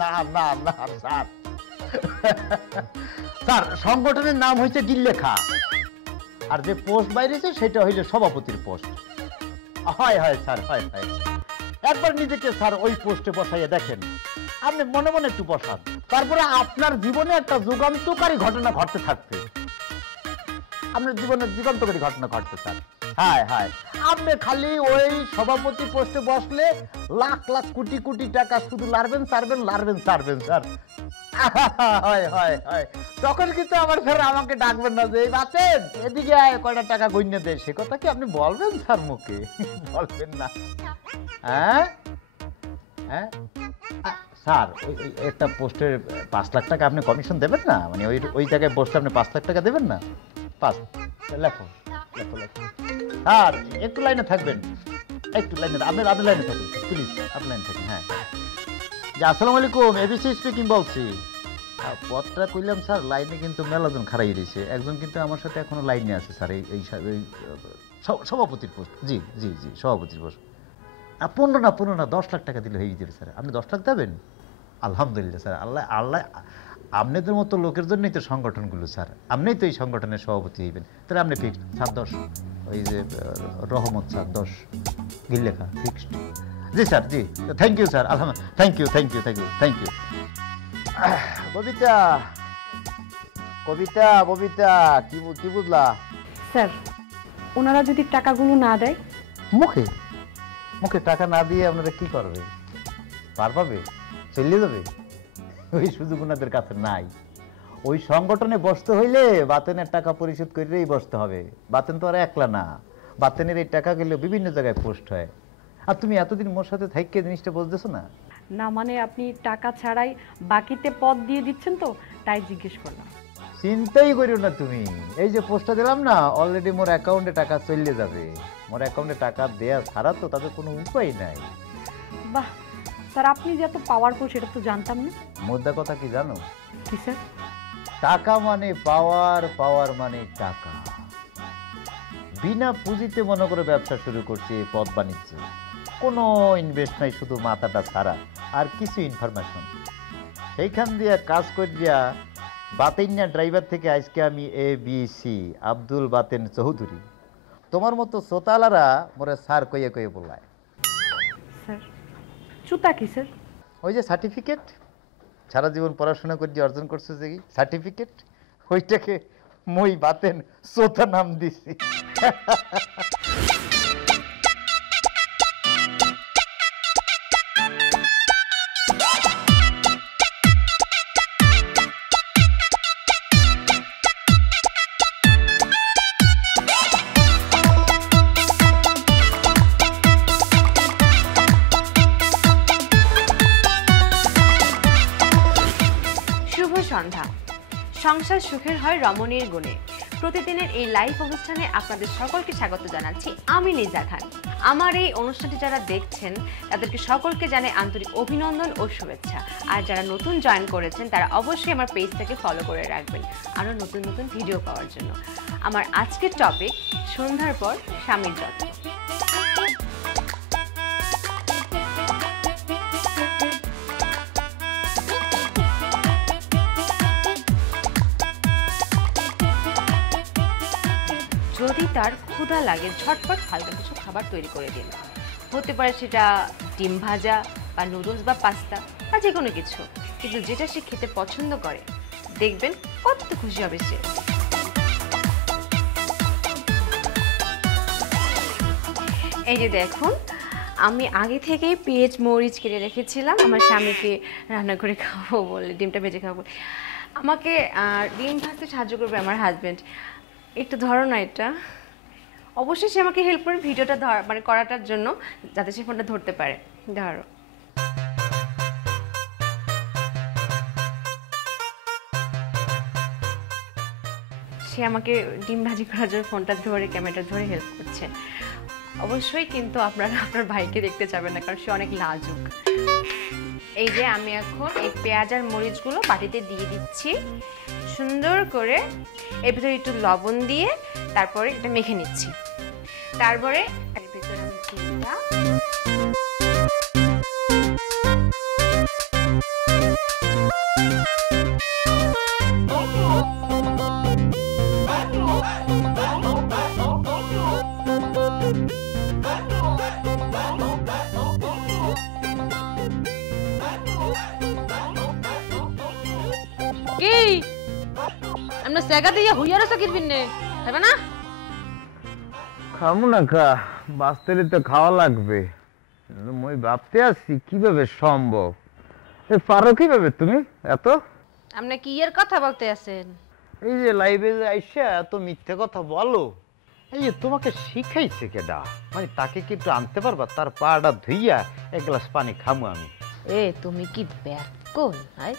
না না না স্যার, স্যার সংগঠনের নাম হয়েছে গিল্লেখা, আর যে পোস্ট বাইরেছে সেটা হইল সভাপতির পোস্ট। হয় হয় স্যার, হয় হয়। একবার নিজেকে স্যার ওই পোস্টে বসাইয়ে দেখেন, আপনি মনে মনে একটু বসান, তারপরে আপনার জীবনে একটা যুগান্তকারী ঘটনা ঘটতে থাকবে। আপনার জীবনে যুগান্তকারী ঘটনা ঘটতে স্যার। হ্যাঁ হ্যাঁ, আপনি খালি ওই সভাপতি পোস্টে বসলে লাখ লাখ কোটি কোটি টাকা শুধু লারবেন সারবেন লারবেন সারবেন স্যার। হয় হয় হয়, তখন কিন্তু আমার স্যার আমাকে ডাকবেন না যে বাতেন এদিকে আয় কয়টা টাকা গণ্য দেয়, সে কথা কি আপনি বলবেন স্যার মুখে? বলবেন না। হ্যাঁ হ্যাঁ স্যার, ওই একটা পোস্টের 5 লাখ টাকা আপনি কমিশন দেবেন না? মানে ওই ওই জায়গায় বসতে আপনি 5 লাখ টাকা দেবেন না? 5 লেখো লেখো লেখো স্যার, একটু লাইনে থাকবেন, একটু লাইনে আপনি লাইনে থাকবেন প্লিজ, আপনি লাইনে থাকবেন। হ্যাঁ যে আসসালামু আলাইকুম, এবিসি স্পিকিং বলছি। পথটা কইলাম স্যার, লাইনে কিন্তু মেলাজন খাড়াই রয়েছে, একজন কিন্তু আমার সাথে এখনো লাইনে আছে স্যার, এই সভাপতির পোস্ট। জি জি জি, সভাপতির পোস্ট। 15 না 10 লাখ টাকা দিলে হয়ে যাবে স্যার। আপনি 10 লাখ দেবেন? আলহামদুলিল্লাহ স্যার, আল্লাহ আল্লাহ আপনাদের মতো লোকের জন্যই তো সংগঠনগুলো স্যার, আপনিই তো এই সংগঠনের সভাপতি হইবেন। তাহলে আপনি ফিক্সড স্যার 10, ওই যে রহমত স্যার 10 গিল্লেখা ফিক্সড। জি স্যার, জি থ্যাংক ইউ স্যার, আলহামদুলিল্লাহ, thank you thank you thank you thank you. Babita Kabita Babita, কি বুঝলা? স্যার, ওনারা যদি টাকাগুলো না দেয়? মুখে মুখে টাকা না দিয়ে আপনারা কি করবে? পার পাবে? চলে যাবে? ওই সুযোগ ওনাদের কাছে নাই। ওই সংগঠনে বসতে হইলে বাতেনের টাকা পরিশোধ করেই বসতে হবে। বাতেন তো আর একলা না, বাতেনের এই টাকা গেলে বিভিন্ন জায়গায় পোস্ট হয়। আর তুমি এতদিন মোর সাথে থাইকে জিনিসটা বুঝতেছো না? না মানে আপনি টাকা ছাড়াই বাকিতে পদ দিয়ে দিচ্ছেন তো, তাই জিজ্ঞেস করলাম। চিন্তাই করিও না তুমি, এই যে পোস্টটা দিলাম না, অলরেডি মোর অ্যাকাউন্টে টাকা চলে যাবে। মোর অ্যাকাউন্টে টাকা দেয়া ছাড়া তো তাদের কোনো উপায় নাই। বাহ স্যার, আপনি যে এত পাওয়ারফুল সেটা তো জানতাম না। মোদ্দা কথা কি জানো? কি স্যার? টাকা মানে পাওয়ার, পাওয়ার মানে টাকা। বিনা পুঁজিতে মনে করে ব্যবসা শুরু করছে, পথ বাণিজ্য, কোনো ইনভেস্ট নাই, শুধু মাথাটা ছাড়া আর কিছু ইনফরমেশন। সেইখান দিয়ে কাজ করিয়া বাতেন্যা ড্রাইভার থেকে আজকে আমি ABC আব্দুল বাতেন চৌধুরী। তোমার মতো সোতালারা মোরে স্যার কইয়ে কইয়ে বলায়। স্যার জুতা কি স্যার? ওই যে সার্টিফিকেট, সারা জীবন পড়াশোনা করে যে অর্জন করছে যে সার্টিফিকেট, ওইটাকে মই বাতেন সোতা নাম দিছি। সন্ধ্যা, সংসার সুখের হয় রমণীর গুণে। প্রতিদিনের এই লাইভ অনুষ্ঠানে আপনাদের সকলকে স্বাগত জানাচ্ছি আমি লিজা খান। আমার এই অনুষ্ঠানটি যারা দেখছেন তাদেরকে সকলকে জানাই আন্তরিক অভিনন্দন ও শুভেচ্ছা। আর যারা নতুন জয়েন করেছেন তারা অবশ্যই আমার পেজটাকে ফলো করে রাখবেন আরও নতুন নতুন ভিডিও পাওয়ার জন্য। আমার আজকের টপিক সন্ধ্যার পর স্বামীর যত্ন। যদি তার ক্ষুধা লাগে ঝটপট হালকা কিছু খাবার তৈরি করে দিন। হতে পারে সেটা ডিম ভাজা বা নুডলস বা পাস্তা বা যে কোনো কিছু, কিন্তু যেটা সে খেতে পছন্দ করে দেখবেন কত খুশি হবে সে। এই যে দেখুন, আমি আগে থেকেই পেঁয়াজ মরিচ কেটে রেখেছিলাম আমার স্বামীকে রান্না করে খাবো বলে, ডিমটা ভেজে খাবো বলে। আমাকে ডিম ভাজতে সাহায্য করবে আমার হাজব্যান্ড। একটু ধরো না এটা। অবশ্যই সে আমাকে হেল্প করে ভিডিওটা মানে করাটার জন্য, যাতে সে ফোনটা ধরতে পারে। ধরো। সে আমাকে ডিম ভাজি করার জন্য ফোনটা ধরে ক্যামেরাটা ধরে হেল্প করছে। অবশ্যই কিন্তু আপনারা আপনার ভাইকে দেখতে যাবেন না, কারণ সে অনেক লাজুক। এই যে আমি এখন এই পেঁয়াজ আর মরিচগুলো বাটিতে দিয়ে দিচ্ছি সুন্দর করে। এর ভিতরে একটু লবণ দিয়ে তারপরে এটা মেখে নিচ্ছি। তারপরে এর ভিতরে আমি কি আমরা জায়গা দিয়ে হুইয়ার সকির বিন্নে হবে না? খামু না খা, বাঁচতে তো খাওয়া লাগবে। মই ভাবতে আসছি কিভাবে সম্ভব, পারো কিভাবে তুমি এত? আপনি কি এর কথা বলতে আছেন? এই যে লাইভে আইসা এত মিথ্যে কথা বলো, এই যে তোমাকে শিখাইছে কেডা? মানে তাকে কি একটু আনতে পারবা? তার পাটা ধুইয়া এক গ্লাস পানি খামু আমি। এ তুমি কি ব্যাকল? হাই,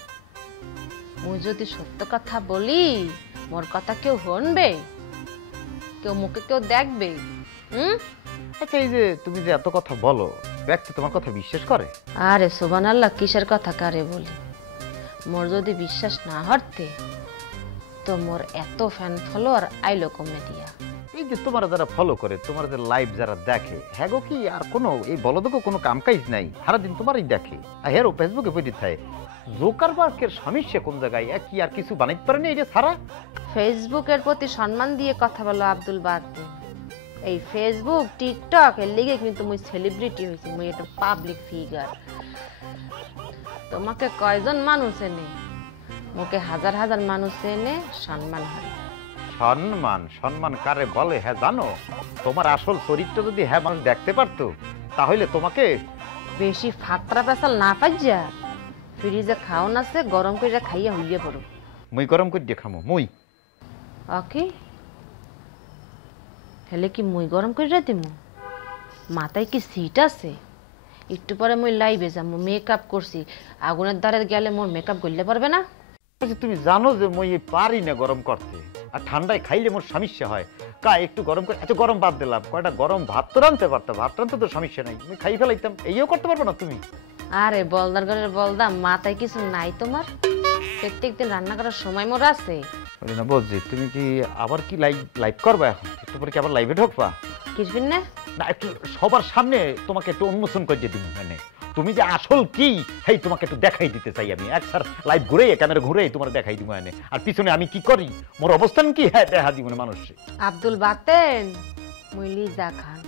মুই যদি সত্য কথা বলি মোর কথা কেউ শুনবে? কেউ মুখে কেউ দেখবে? আচ্ছা, এই যে তুমি যে এত কথা বলো, ব্যক্তি তোমার কথা বিশ্বাস করে? আরে সুবহানাল্লাহ, কিসের কথা কারে বলি? মোর যদি বিশ্বাস না হতে তো মোর এত ফ্যান ফলোয়ার আইলো কমে দিয়া। এই যে তোমার যারা ফলো করে, তোমার যে লাইভ যারা দেখে, হ্যাঁ গো কি আর কোনো এই বলদকে কোনো কাম কাজ নাই? সারাদিন তোমারই দেখে, আর হেরো ফেসবুকে পড়ে থাকে। জোকারবার্গের সমস্যা কোন জায়গায়? কি আর কিছু বানাইতে পারেনি এটা সারা? ফেসবুকের প্রতি সম্মান দিয়ে কথা বলো আব্দুল বাতেন। এই ফেসবুক টিকটক এর লিগে কিন্তু মুই সেলিব্রিটি হইছি, মুই একটা পাবলিক ফিগার। তোমাকে কয়জন মানুষ এনে? মুকে হাজার হাজার মানুষ এনে সম্মান হয়। সম্মান? সম্মান কারে বলে হ্যাঁ জানো? তোমার আসল চরিত্র যদি হ্যাঁ মানুষ দেখতে পারতো, তাহলে তোমাকে বেশি ফাত্রা পেশাল না পাইয়া ফ্রিজে খাওন আছে, গরম করে খাইয়া হইয়া পড়ো। মুই গরম করে দিয়ে খামো। মুই ওকে, হেলে কি মুই গরম করে দিমু? মাথায় কি সিট আছে? একটু পরে মুই লাইভে যাবো, মেকআপ করছি, আগুনের দ্বারে গেলে মোর মেকআপ গললে পারবে না? তুমি জানো যে মুই পারি না গরম করতে, আর ঠান্ডায় খাইলে মোর সমস্যা হয়। কা একটু গরম করে, এত গরম বাদ দিলাম, কয়টা গরম ভাত তো রাঁধতে পারতাম, ভাত রাঁধতে তো সমস্যা নাই, আমি খাই ফেলাইতাম। এইও করতে পারবো না তুমি? আরে বলদার ঘরের বলদা, মাথায় কিছু নাই তোমার? প্রত্যেকদিন রান্না করার সময় মোর আছে। না বুঝছি, তুমি কি আবার কি লাইভ করবা এখন? একটু পরে কি আবার লাইভে ঢোকবা? কিছুদিন না না, একটু সবার সামনে তোমাকে একটু উন্মোচন করে দিব। মানে তুমি যে আসল কি, হেই তোমাকে একটু দেখাই দিতে চাই আমি। একসার লাইভ ঘুরে ক্যামেরা ঘুরে তোমার দেখাই দিব। মানে আর পিছনে আমি কি করি, মোর অবস্থান কি, হ্যাঁ দেখা দিব না মানুষ। আব্দুল বাতেন, মুই Liza Khan,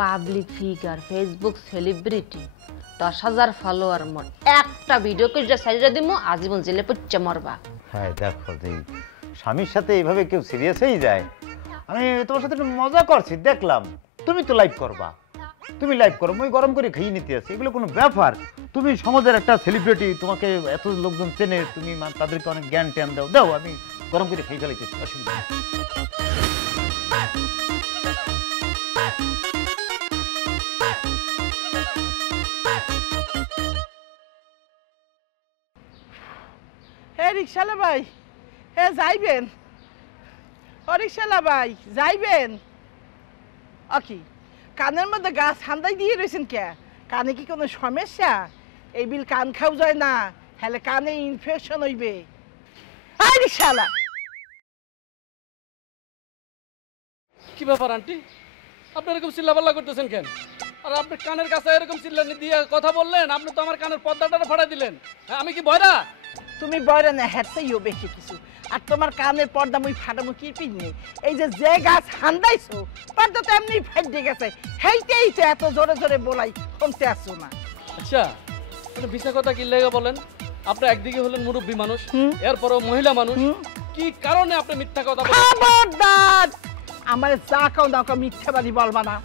public figure, Facebook celebrity, 10,000 follower more. একটা ভিডিও করে সাইডে দিমু, আজীবন জেলে পড়ছে মরবা। হ্যাঁ দেখো যে স্বামীর সাথে এইভাবে কেউ সিরিয়াস হয়ে যায়। আমি তোমার সাথে একটু মজা করছি, দেখলাম তুমি তো লাইভ করবা, তুমি লাইভ করো, আমি গরম করে খেয়ে নিতে আসি, এগুলো কোনো ব্যাপার? তুমি সমাজের একটা সেলিব্রিটি, তোমাকে এত লোকজন চেনে, তুমি তাদেরকে অনেক জ্ঞান ট্যান দাও, দাও আমি গরম করে খেয়ে ফেলাইতেছি, অসুবিধা নেই। হে রিক্সালা ভাই, হে যাইবেন? ও রিক্সালা ভাই যাইবেন? কি কানের মধ্যে গাছ হান্দাই দিয়ে রয়েছেন কে? কানে কি কোনো সমস্যা? এই বিল কান খাও যায় না, হলে কানে ইনফেকশন হইবে। আই রিক্সালা, কি ব্যাপার আন্টি, আপনি এরকম চিল্লাপাল্লা করতেছেন কেন? আর আপনি কানের কাছে এরকম চিল্লানি দিয়ে কথা বললেন, আপনি তো আমার কানের পর্দাটা ফাটাই দিলেন। হ্যাঁ, আমি কি বয়রা? তুমি বয়রা না, হেঁটেইও বেশি কিছু। আর তোমার কানের পর্দা মুই ফাটামু কি পিনে? এই যে গাছ হান্দাইছো, পর্দা তো এমনি ফাইটে গেছে, হেইতেই তো এত জোরে জোরে বলাই, কমতে আসছো না। আচ্ছা, আপনি মিথ্যা কথা কি লেগে বলেন? আপনি একদিকে হলেন মুরব্বী মানুষ, এরপরও মহিলা মানুষ, কি কারণে আপনি মিথ্যা কথা বলেন? খবরদার, আমার যা কাও না কাও মিথ্যাবাদী বলবা না।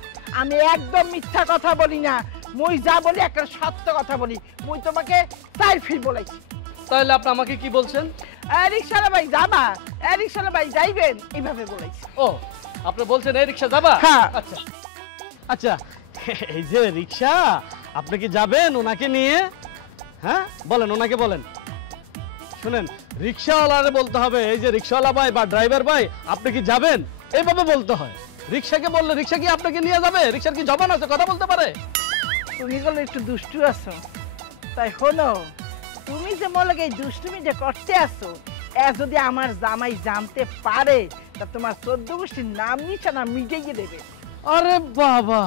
আমি একদম মিথ্যা কথা বলি না, মুই যা বলি একটা সত্য কথা বলি। মুই তোমাকে তাই ফির বলাইছি। তাহলে আপনি আমাকে কি বলছেন? রিক্সালা ভাই যাবা? রিক্সালা ভাই যাইবেন? এইভাবে বলাইছি। ও, আপনি বলছেন এই রিক্সা যাবা? হ্যাঁ। আচ্ছা আচ্ছা, এই যে রিক্সা, আপনি কি যাবেন ওনাকে নিয়ে? হ্যাঁ বলেন, ওনাকে বলেন। শুনেন, রিক্সাওয়ালারে বলতে হবে, এই যে রিক্সাওয়ালা ভাই বা ড্রাইভার ভাই, আপনি কি যাবেন? এইভাবে বলতে হয়। রিক্সাকে বললে রিক্সা কি আপনাকে নিয়ে যাবে? রিক্সার কি জবান আছে, কথা বলতে পারে? তুমি বলে একটু দুষ্টু আছো, তাই হলো তুমি যে মনে এই দুষ্টুমিটা করতে আসো, যদি আমার জামাই জানতে পারে তা তোমার 14 গোষ্ঠীর নাম নিশানা মিটিয়ে দেবে। আরে বাবা,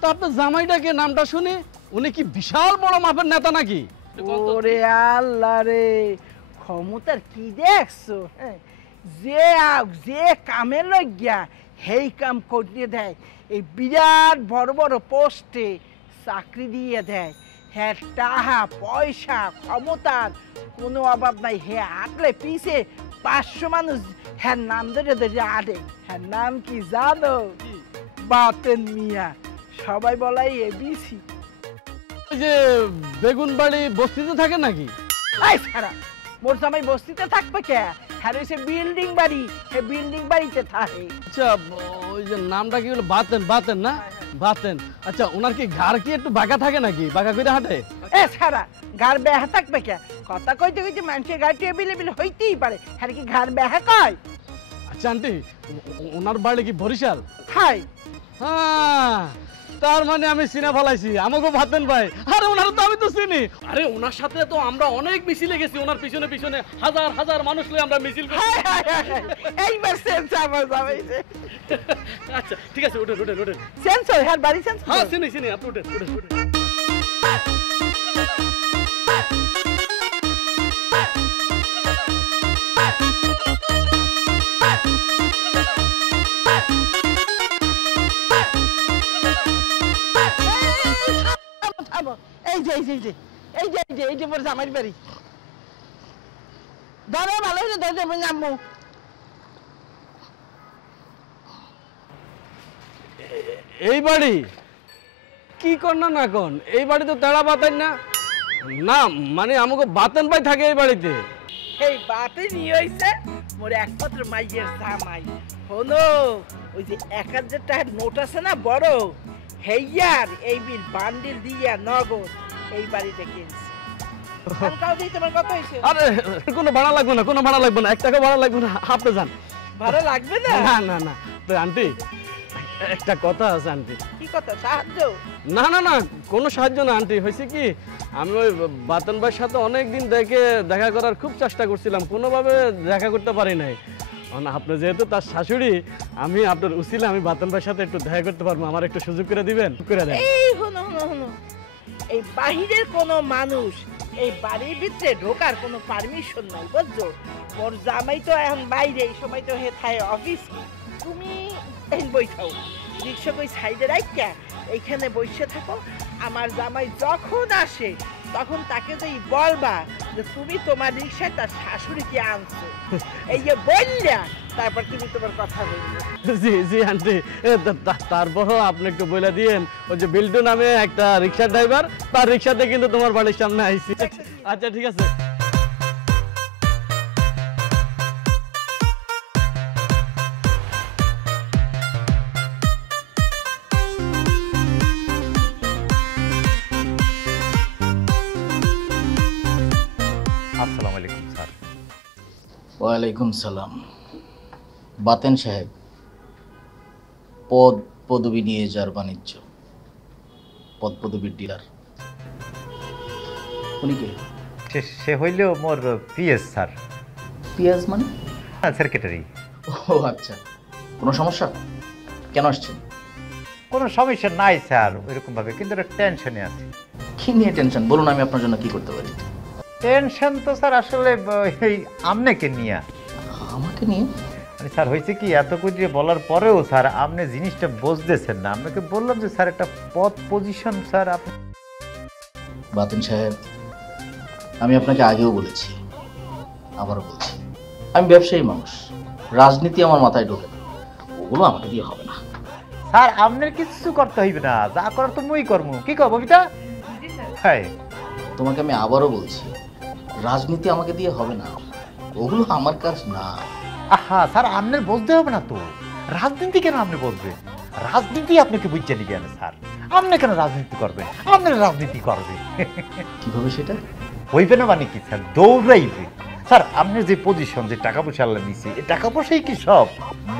তা আপনার জামাইটাকে নামটা শুনি, উনি কি বিশাল বড় মাপের নেতা নাকি? ওরে আল্লাহ রে, ক্ষমতার কি দেখছো? যে কামে লজ্ঞা হেই কাম করিয়ে দেয়, এই বিরাট বড় বড় পোস্টে চাকরি দিয়ে দেয়। হ্যাঁ টাকা পয়সা ক্ষমতার কোনো অভাব নাই। হ্যাঁ আটলে পিছে 500 মানুষ হ্যাঁ নাম ধরে ধরে আটে। হ্যাঁ নাম কি জানো? বাতেন মিয়া, সবাই বলাই এবিসি। ওই যে বেগুন বাড়ি বস্তিতে থাকে নাকি? এই সারা মোর জামাই বস্তিতে থাকবে কে? হ্যাঁ সে বিল্ডিং বাড়ি, হে বিল্ডিং বাড়িতে থাকে। আচ্ছা ওই যে নামটা কি হলো? বাতেন, বাতেন না? বাতেন। আচ্ছা ওনার কি ঘাড় কি একটু বাঁকা থাকে নাকি? বাঁকা করে হাঁটে? এ সারা গাড় বেহা থাকবে কে? কথা কইতে কইতে মানুষের গাড়ি এভেলেবেল হইতেই পারে, হ্যাঁ কি ঘাড় বেহা কয়? আচ্ছা আন্টি ওনার বাড়ি কি বরিশাল? হাই হ্যাঁ তার মানে আমি চিনে ফেলাইছি আমাকে ভাতেন ভাই। আরে ওনার তো আমি তো চিনি। আরে ওনার সাথে তো আমরা অনেক মিছিলে গেছি, ওনার পিছনে পিছনে হাজার হাজার মানুষ লয়ে আমরা মিছিল করি। এইবার সেন্স আমার জামাইছে। আচ্ছা ঠিক আছে ওঠেন ওঠেন ওঠেন। সেন্স হ্যাঁ বাড়ি সেন্স। হ্যাঁ চিনি চিনি, আপনি ওঠেন ওঠেন ওঠেন। এই যে এই যে এই যে এই যে এই যে এই যে মোর জামাইর বাড়ি। ধরো ভালো হয়েছে ধরো আমি নামবো। এই বাড়ি কি কর না না কোন? এই বাড়ি তো তেড়া বাতেন না। না মানে আমাকে বাতেন ভাই থাকে এই বাড়িতে। এই বাতে নিয়ে হইছে মোর একমাত্র মাইয়ের জামাই। হলো ওই যে 1000 টাকার নোট আছে না বড়, হেয়ার এই বিল বান্ডিল দিয়া নগদ এই বাড়িতে কিনছে। কাউ দিই তোমার কত হইছে? আরে কোনো ভাড়া লাগবে না, কোনো ভাড়া লাগবে না, 1 টাকা ভাড়া লাগবে না, আপনি যান। ভাড়া লাগবে না? না না না তো আন্টি একটা কথা আছে আন্টি। কি কথা? সাহায্য? না না না কোনো সাহায্য না আন্টি। হয়েছে কি আমি ওই বাতন ভাইয়ের সাথে অনেকদিন দেখা করার খুব চেষ্টা করছিলাম, কোনোভাবে দেখা করতে পারি নাই। আপনি যেহেতু তার শাশুড়ি, আমি আপনার উসিলে আমি বাতন ভাইয়ের সাথে একটু দেখা করতে পারবো, আমার একটু সুযোগ করে দিবেন? করে দেন। এই হনো হনো হনো, এই বাহিরের কোনো মানুষ এই বাড়ির ভিতরে ঢোকার কোনো পারমিশন নাই বুঝছো? মোর জামাই তো এখন বাইরে, এই সময় তো হে থায় অফিস। তুমি এই বইথাও, রিক্সা কই সাইডে রাখা এইখানে বসে থাকো। আমার জামাই যখন আসে তখন তাকে তো বলবা যে তুমি তোমার রিক্সায় তার শাশুড়িকে আনছো, এই যে বললা, তারপর তুমি তোমার কথা বলবে। জি জি আন্টি, তারপরও আপনি একটু বলে দিয়েন ওই যে বিল্টু নামে একটা রিক্সা ড্রাইভার, তার রিক্সাতে কিন্তু তোমার বাড়ির সামনে আইছি। আচ্ছা ঠিক আছে। আসসালামু আলাইকুম স্যার। ওয়ালাইকুম সালাম। বাতেন সাহেব, পদ পদবি নিয়ে যার বাণিজ্য, পদ পদবির ডিলার, উনি কে? সে হইলেও মোর পিএস স্যার। পিয়াজ মানে? সেক্রেটারি। ও আচ্ছা, কোনো সমস্যা? কেন আসছেন? কোনো সমস্যা নাই স্যার ওইরকম ভাবে, কিন্তু একটা টেনশনে আছি। কি নিয়ে টেনশন বলুন, আমি আপনার জন্য কি করতে পারি? টেনশন তো স্যার আসলে এই আপনাকে নিয়ে। আমাকে নিয়ে? মানে স্যার হয়েছে কি, এত করে বলার পরেও স্যার আপনি জিনিসটা বুঝতেছেন না। আপনাকে বললাম যে স্যার একটা পদ পজিশন স্যার আপনি। বাতেন সাহেব, আমি আপনাকে আগেও বলেছি, আবারও বলছি, আমি ব্যবসায়ী মানুষ, রাজনীতি আমার মাথায় ঢোকে না, ওগুলো আমাকে দিয়ে হবে না। স্যার আপনার কিছু করতে হইবে না, যা করার তো মুই করবো। কি কব ববিতা? হ্যাঁ তোমাকে আমি আবারও বলছি, রাজনীতি আমাকে দিয়ে হবে না, ওগুলো আমার কাজ না। আহা স্যার আপনার বুঝতে হবে না তো, রাজনীতি কেন আপনি বুঝবেন? রাজনীতি আপনাকে বুঝতে নিবে না স্যার। আপনি কেন রাজনীতি করবেন? আপনার রাজনীতি করবে। কিভাবে সেটা? হইবে না মানে কি স্যার? দৌড়াইবে স্যার। আপনার যে পজিশন, যে টাকা পয়সা আল্লাহ দিচ্ছে, এই টাকা পয়সাই কি সব?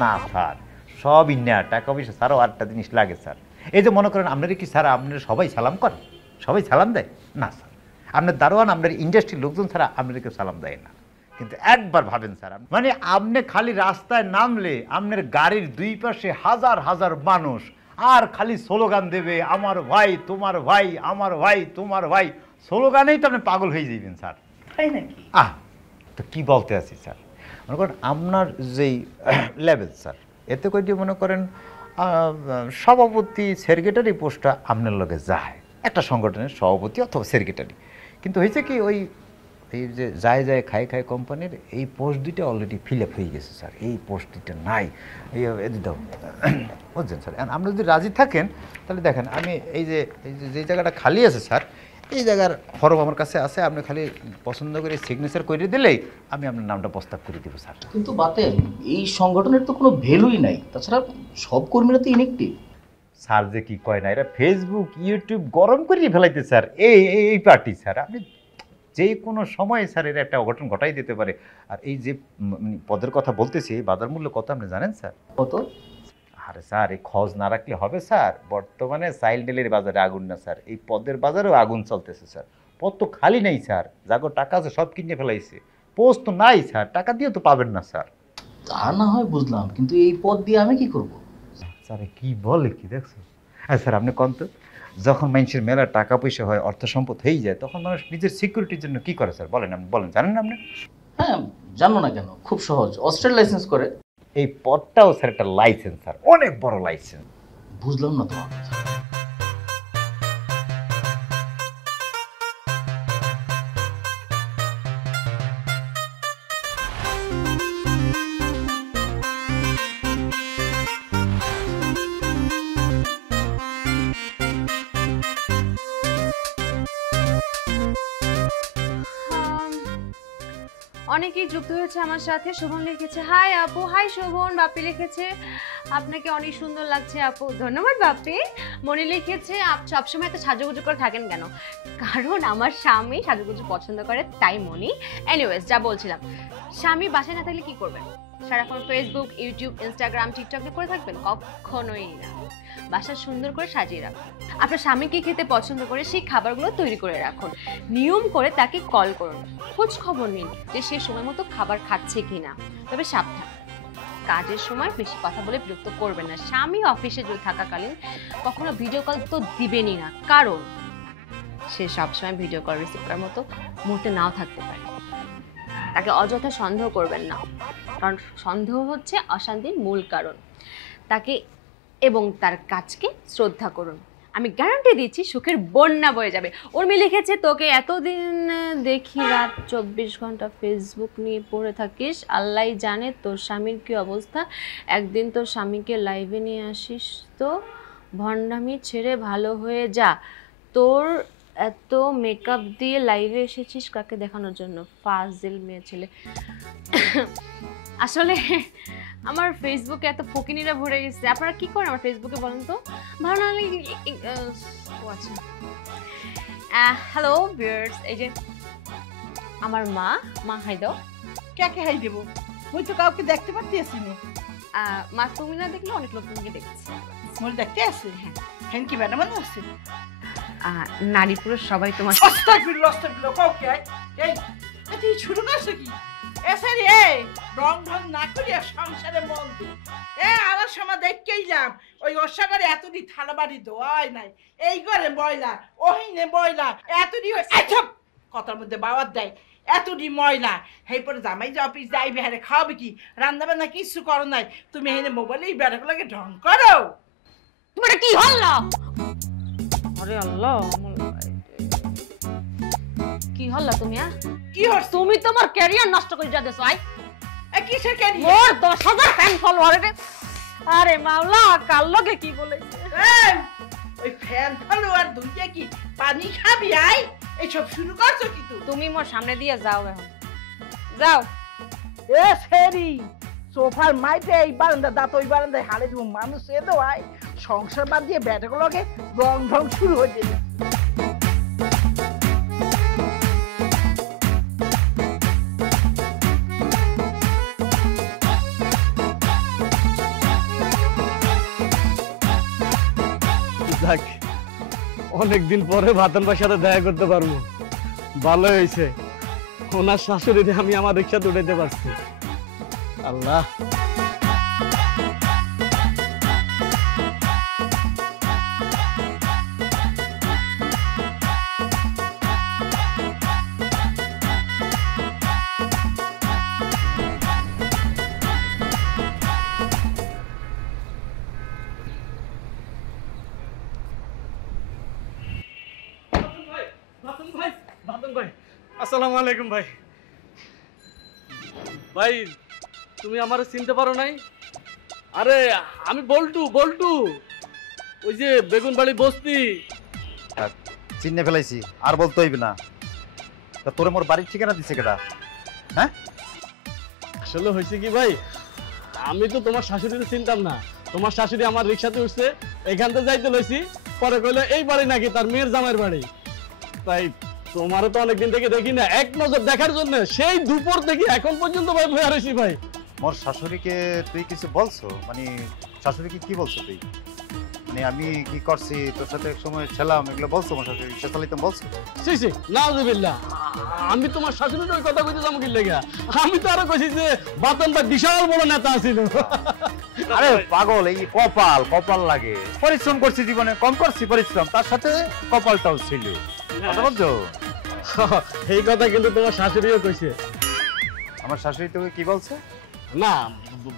না স্যার, সবই না। টাকা পয়সা ছাড়াও আরেকটা জিনিস লাগে স্যার। এই যে মনে করেন আপনার কি স্যার, আপনার সবাই সালাম করে, সবাই সালাম দেয় না স্যার? আপনার দারোয়ান, আপনার ইন্ডাস্ট্রির লোকজন ছাড়া আপনাদেরকে সালাম দেয় না। কিন্তু একবার ভাবেন স্যার, মানে আপনি খালি রাস্তায় নামলে আপনার গাড়ির দুই পাশে হাজার হাজার মানুষ আর খালি স্লোগান দেবে, আমার ভাই তোমার ভাই, আমার ভাই তোমার ভাই। স্লোগানেই তো আপনি পাগল হয়ে যাবেন স্যার। তাই নাকি? তো কি বলতে আছি স্যার, মনে করেন আপনার যেই লেভেল স্যার, এতে করে মনে করেন সভাপতি সেক্রেটারি পোস্টটা আপনার লগে যায় একটা সংগঠনের সভাপতি অথবা সেক্রেটারি। কিন্তু হয়েছে কি, ওই এই যে যায় যায় খায় খায় কোম্পানির এই পোস্ট দুইটা অলরেডি ফিল আপ হয়ে গেছে স্যার, এই পোস্ট দুইটা নাই। এই দাও বুঝছেন স্যার, আপনি যদি রাজি থাকেন তাহলে দেখেন আমি এই যে যে জায়গাটা খালি আছে স্যার, এই জায়গার ফর্ম আমার কাছে আছে, আপনি খালি পছন্দ করে সিগনেচার করে দিলেই আমি আপনার নামটা প্রস্তাব করে দেবো স্যার। কিন্তু বাতেন, এই সংগঠনের তো কোনো ভ্যালুই নাই, তাছাড়া সব কর্মীরা তো ইনএক্টিভ। স্যার যে কি কয় না, এরা ফেসবুক ইউটিউব গরম করিয়ে ফেলাইতে স্যার এই পার্টি স্যার। আপনি যে কোনো সময় স্যার এরা একটা অঘটন ঘটাই দিতে পারে। আর এই যে পদের কথা বলতেছি, এই বাজার মূল্য কত আপনি জানেন স্যার? কত? আরে স্যার, এই খোঁজ না রাখলে হবে স্যার? বর্তমানে চাইল্ড ডেলির বাজারে আগুন না স্যার, এই পদের বাজারেও আগুন চলতেছে স্যার। পদ তো খালি নেই স্যার, যাগো টাকা আছে সব কিনে ফেলাইছে, পোস্ট তো নাই স্যার, টাকা দিয়ে তো পাবেন না স্যার। তা না হয় বুঝলাম, কিন্তু এই পদ দিয়ে আমি কি করব? স্যার কি বলে কি দেখছো? হ্যাঁ স্যার, আপনি কন তো, যখন মানুষের মেলা টাকা পয়সা হয়, অর্থ সম্পদ হয়ে যায়, তখন মানুষ নিজের সিকিউরিটির জন্য কি করে স্যার? বলেন, আপনি বলেন, জানেন না আপনি? হ্যাঁ, জানো না কেন, খুব সহজ, অস্ট্রেল লাইসেন্স করে। এই পদটাও স্যার একটা লাইসেন্স স্যার, অনেক বড় লাইসেন্স। বুঝলাম না তোমার কথা। অনেকেই যুক্ত হয়েছে আমার সাথে। শোভন লিখেছে হাই আপু। হাই শোভন। বাপি লিখেছে আপনাকে অনেক সুন্দর লাগছে আপু। ধন্যবাদ বাপি। মনি লিখেছে সবসময় এত সাজুগুজু করে থাকেন কেন? কারণ আমার স্বামী সাজুগুজু পছন্দ করে, তাই মনি। এনিওয়েজ, যা বলছিলাম, স্বামী বাসায় না থাকলে কি করবেন? সারাক্ষণ ফেসবুক, ইউটিউব, ইনস্টাগ্রাম, টিকটক করে থাকবেন? কখনোই না। বাসা সুন্দর করে সাজিয়ে রাখুন। আপনার স্বামী কি খেতে পছন্দ করে সেই খাবারগুলো তৈরি করে রাখুন। নিয়ম করে তাকে কল করুন, খোঁজ খবর নিন যে সে সময় মতো খাবার খাচ্ছে কিনা। তবে সাবধান, কাজের সময় বেশি কথা বলে বিরক্ত করবেন না। স্বামী অফিসে যদি থাকাকালীন কখনো ভিডিও কল তো দিবেনই না, কারণ সে সবসময় ভিডিও কল রিসিভ করার মতো মুহূর্তে নাও থাকতে পারে। তাকে অযথা সন্দেহ করবেন না, কারণ সন্দেহ হচ্ছে অশান্তির মূল কারণ। তাকে এবং তার কাজকে শ্রদ্ধা করুন। আমি গ্যারান্টি দিচ্ছি সুখের বন্যা বয়ে যাবে। উর্মি লিখেছে তোকে এতদিন দেখি রাত 24 ঘন্টা ফেসবুক নিয়ে পড়ে থাকিস। আল্লাহ জানে তোর স্বামীর কি অবস্থা। একদিন তোর স্বামীকে লাইভে নিয়ে আসিস তো। ভণ্ডামি ছেড়ে ভালো হয়ে যা। তোর এত মেকআপ দিয়ে লাইভে এসেছিস কাকে দেখানোর জন্য? ফাজিল মেয়ে ছেলে। আসলে আমার ফেসবুকে এত ফকিনিরা ভরে গেছে। আপনারা কি করেন আমার ফেসবুকে বলেন তো? ভালো না লাগলে আচ্ছা। হ্যালো ভিউয়ার্স, এই যে আমার মা হাই দাও। কে হাই দেবো? মুই তো কাউকে দেখতে পারতেছি না। মা তুমি না দেখলে অনেক লোক তোমাকে দেখছে। মোর দেখতে আছে? হ্যাঁ কি ম্যাডাম আছে? নারী পুরুষ সবাই তোমার এই তুই শুরু করছো কি? এসারি রং ঢং না করিয়া সংসারে মন দি। আমার সময় দেখেইলাম ওই অসাগরে এতটি থালা বাড়ি ধোয়াই নাই, এই ঘরে ময়লা, ওহিনে ময়লা, এতটি কথার মধ্যে বাবার দেয়, এতটি ময়লা। সেই পরে জামাই যে অফিস যাই বেহারে খাওয়াবে কি? রান্না বান্না কিছু করো নাই, তুমি এনে মোবাইলে এই বেড়াগুলোকে ঢং করো। তোমার কি হলো? আরে আল্লাহ, কি হলো তুমি? কি হচ্ছে? তুমি তোমার ক্যারিয়ার নষ্ট করে যা দেছো। কিসের ক্যারিয়ার? মোর 10,000 ফ্যান ফলোয়ার রে। আরে মাওলা, কাল লগে কি বলেছে? ওই ফ্যান ফলোয়ার দুইটা কি পানি খাবি? এইসব শুরু করছো কি? তুমি মোর সামনে দিয়ে যাও, এখন যাও। সেরি সোফার মাইতে এই বারান্দা দাঁত ওই বারান্দায় হারে দিব মানুষ এ দেওয়ায় সংসার বাদ দিয়ে ব্যাটাগুলোকে রং ঢং শুরু হয়ে যাবে। যাক, অনেকদিন পরে ভাতন ভাইয়ের সাথে দেখা করতে পারবো, ভালো হয়েছে। ওনার শাশুড়িতে আমি আমার রিক্সাতে উঠাইতে পারছি। আল্লাহ, ভাই, আসসালামু আলাইকুম ভাই। ভাই তুমি আমারে চিনতে পারো নাই? আরে আমি বল্টু, বল্টু, ওই যে বেগুনবাড়ি বস্তি। চিনে ফেলাইছি, আর বলতে হইবে না। তা তোরে মোর বাড়ির ঠিকানা দিছে কেডা? হ্যাঁ, আসলে হয়েছে কি ভাই, আমি তো তোমার শাশুড়িকে চিনতাম না। তোমার শাশুড়ি আমার রিক্সাতে উঠছে, এখান থেকে যাইতে লইছি, পরে কইলো এই বাড়ি নাকি তার মেয়ের জামাইয়ের বাড়ি। তাই তোমারও তো অনেকদিন থেকে দেখি না, এক নজর দেখার জন্য সেই দুপুর থেকে এখন পর্যন্ত ভাই ভয় রয়েছি ভাই। মোর শাশুড়িকে তুই কিছু বলছো? মানে শাশুড়িকে কি বলছো তুই? মানে আমি কি করছি, তোর সাথে এক সময় ছিলাম, এগুলো বলছো? আমার শাশুড়ি রিক্সা চালাইতাম বলছো? সি সি, নাউজুবিল্লাহ, আমি তোমার শাশুড়ির ওই কথা কইতে যাবো কি লেগা? আমি তো আরো কইছি যে বাতন ভাই বিশাল বড় নেতা ছিল। আরে পাগল, এই কপাল কপাল লাগে। পরিশ্রম করছি জীবনে, কম করছি পরিশ্রম, তার সাথে কপালটাও ছিল। কথা বলছো? এই কথা কিন্তু তোমার শাশুড়িও কইছে। আমার শাশুড়ি তোকে কি বলছে? না,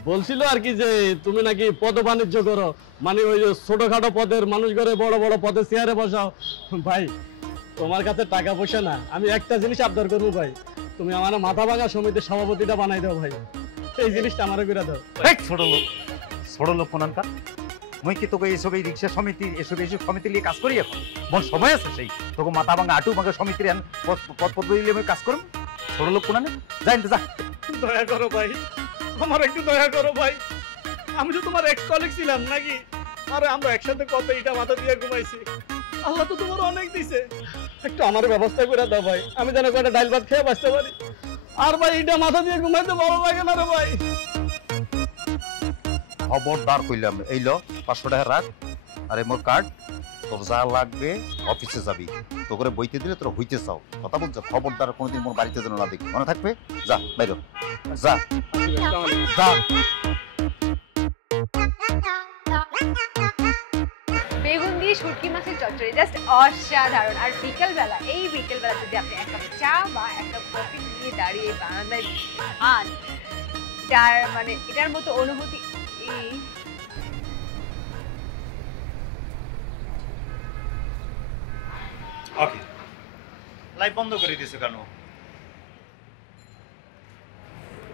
বলছিল আর কি যে তুমি নাকি পদ বাণিজ্য করো, মানে ওই যে ছোটখাটো পদের মানুষ করে বড় বড় পদে চেয়ারে বসাও। ভাই তোমার কাছে টাকা পয়সা না, আমি একটা জিনিস আবদার করবো ভাই, তুমি আমার মাথা ভাঙা সমিতির সভাপতিটা বানাই দাও ভাই, এই জিনিসটা আমারও করে দাও। ছোট লোক, ছোট লোক কোনানকা। মুই কি তোকে এইসব এই রিক্সা সমিতি এসব সমিতি নিয়ে কাজ করি এখন? মন সময় আছে সেই তোকে মাথা ভাঙা আটু ভাঙা সমিতির পদ পদবি আমি কাজ করব? ছোট লোক কোনানে যা, যা। দয়া করো ভাই, আমার একটু দয়া করো ভাই, আমি তো তোমার এক্স কলিগ ছিলাম নাকি? আরে আমরা একসাথে কত ইটা মাথা দিয়ে ঘুমাইছি, আল্লাহ তো তোমার অনেক দিছে, একটু আমার ব্যবস্থা করে দাও ভাই, আমি যেন কয়টা ডাল ভাত খেয়ে বাঁচতে পারি। আর ভাই ইটা মাথা দিয়ে ঘুমাইতে ভালো লাগে না রে ভাই। খবরদার কইলাম, এই ল 500 টাকা রাখ, আরে মোর কার্ড, তোর যা লাগবে অফিসে যাবি, তো করে বইতে দিলে তোর হইতে চাও। কথা বলছো? খবরদার কোনোদিন মোর বাড়িতে যেন না দেখি, মনে থাকবে? যা বাইরে যা, যা। বেগুন দিয়ে শুটকি মাছের চচ্চড়ি জাস্ট অসাধারণ। আর বিকেলবেলা, এই বিকেলবেলা যদি আপনি এক কাপ চা বা এক কাপ কফি নিয়ে দাঁড়িয়ে বারান্দায় খান, তার মানে এটার মতো অনুভূতি এই ওকে, লাইভ বন্ধ করে দিয়েছো কেন?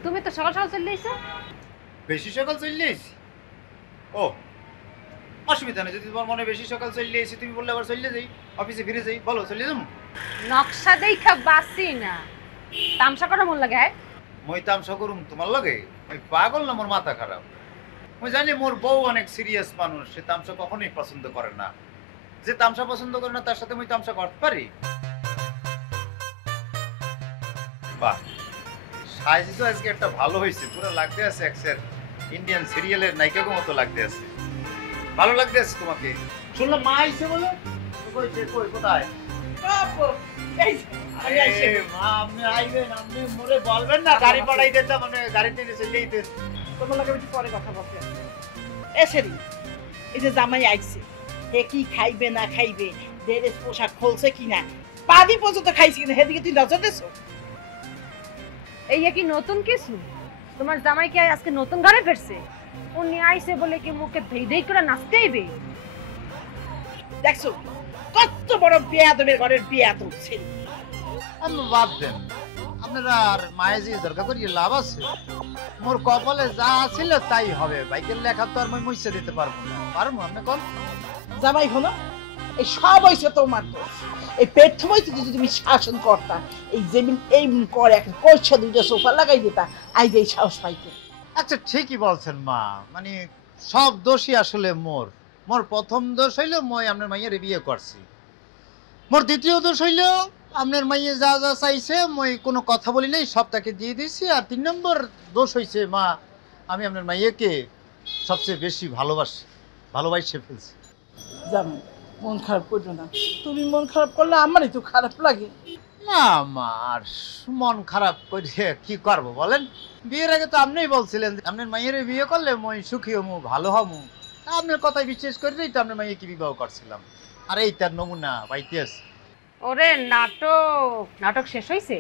তুমি তো সকাল সকাল চলে এসো। বেশি সকাল চলে এসেছি? ও অসুবিধা নেই, যদি তোমার মনে বেশি সকাল চলে এসেছি, তুমি বললে আবার চলে যাই, অফিসে ফিরে যাই। বলো চলে যাবো? নকশা দেখা বাসি না, তামসা করা মন লাগে। মই তামসা করুম তোমার লগে? ওই পাগল না, মোর মাথা খারাপ। আমি জানি মোর বউ অনেক সিরিয়াস মানুষ, সে তামসা কখনোই পছন্দ করে না। যে তামসা পছন্দ করে না তার সাথে মই তামসা করতে পারি? বাহ, সাইজ তো আজকে একটা ভালো হয়েছে, পুরো লাগতে আছে এক্সের ইন্ডিয়ান সিরিয়ালের নায়িকার মতো লাগতে আছে। ভালো লাগতে আছে তোমাকে। শুনলাম মা আইছে বলে? কই কই কোথায়? এই যে, আমি আইছি। আরে মা, আপনি আইবেন, আপনি মোরে বলবেন না গাড়ি পাঠাই দিতে, মানে গাড়িতে চলে যাইতে। তোমার লগে একটু পরে কথা বলতে আসছি। এ সেরি, এই যে জামাই আইছে, হে কি খাইবে না খাইবে, ড্রেস পোশাক খুলছে কিনা, পাদি পর্যন্ত খাইছে কিনা, হেদিকে তুই নজর দিছো? এই কি নতুন কিছু? তোমার জামাই কি আজকে নতুন ঘরে ফিরছে? উনি আইছে বলে কি মুখে ধেই ধেই করে নাচতে আইবে? দেখছো কত বড় বেয়াদবের ঘরের বেয়াদব ছেলে। আপনি বাদ দেন, আপনারা আর মায়েজি দরকার করি লাভ আছে? মোর কপালে যা ছিল তাই হবে, বাইকের লেখা তো আর মই মুইছে দিতে পারবো না। পারবো আপনি কোন? জামাই হলো এই সব হয়েছে তোমার দোষ। এই পেট্রোমাই যদি তুমি শাসন করতা, এই জমিন এই করে একটা কইছা দুইটা সোফা লাগাই দিতা, আই যে সাহস পাইতে। আচ্ছা ঠিকই বলছেন মা, মানে সব দোষই আসলে মোর। মোর প্রথম দোষ হইলো মই আপনার মাইয়ের বিয়ে করছি। মোর দ্বিতীয় দোষ হইলো আপনার মাইয়ে যা যা চাইছে মই কোনো কথা বলি নাই, সব তাকে দিয়ে দিয়েছি। আর 3 নম্বর দোষ হইছে মা, আমি আপনার মাইয়াকে সবচেয়ে বেশি ভালোবাসে ফেলছি। জামাই মন খারাপ করো না, তুমি মন খারাপ করলে আমারই তো খারাপ লাগে। না মা, আর মন খারাপ করে কি করবো বলেন? বিয়ের আগে তো আপনিই বলছিলেন আপনার মাইয়ের বিয়ে করলে মই সুখী হমু, ভালো হমু। আপনার কথাই বিশ্বাস করেই তো আপনার মাইয়াকে বিবাহ করছিলাম। আর এই তার নমুনা পাইতে আছে। ওরে নাটক শেষ হইছে?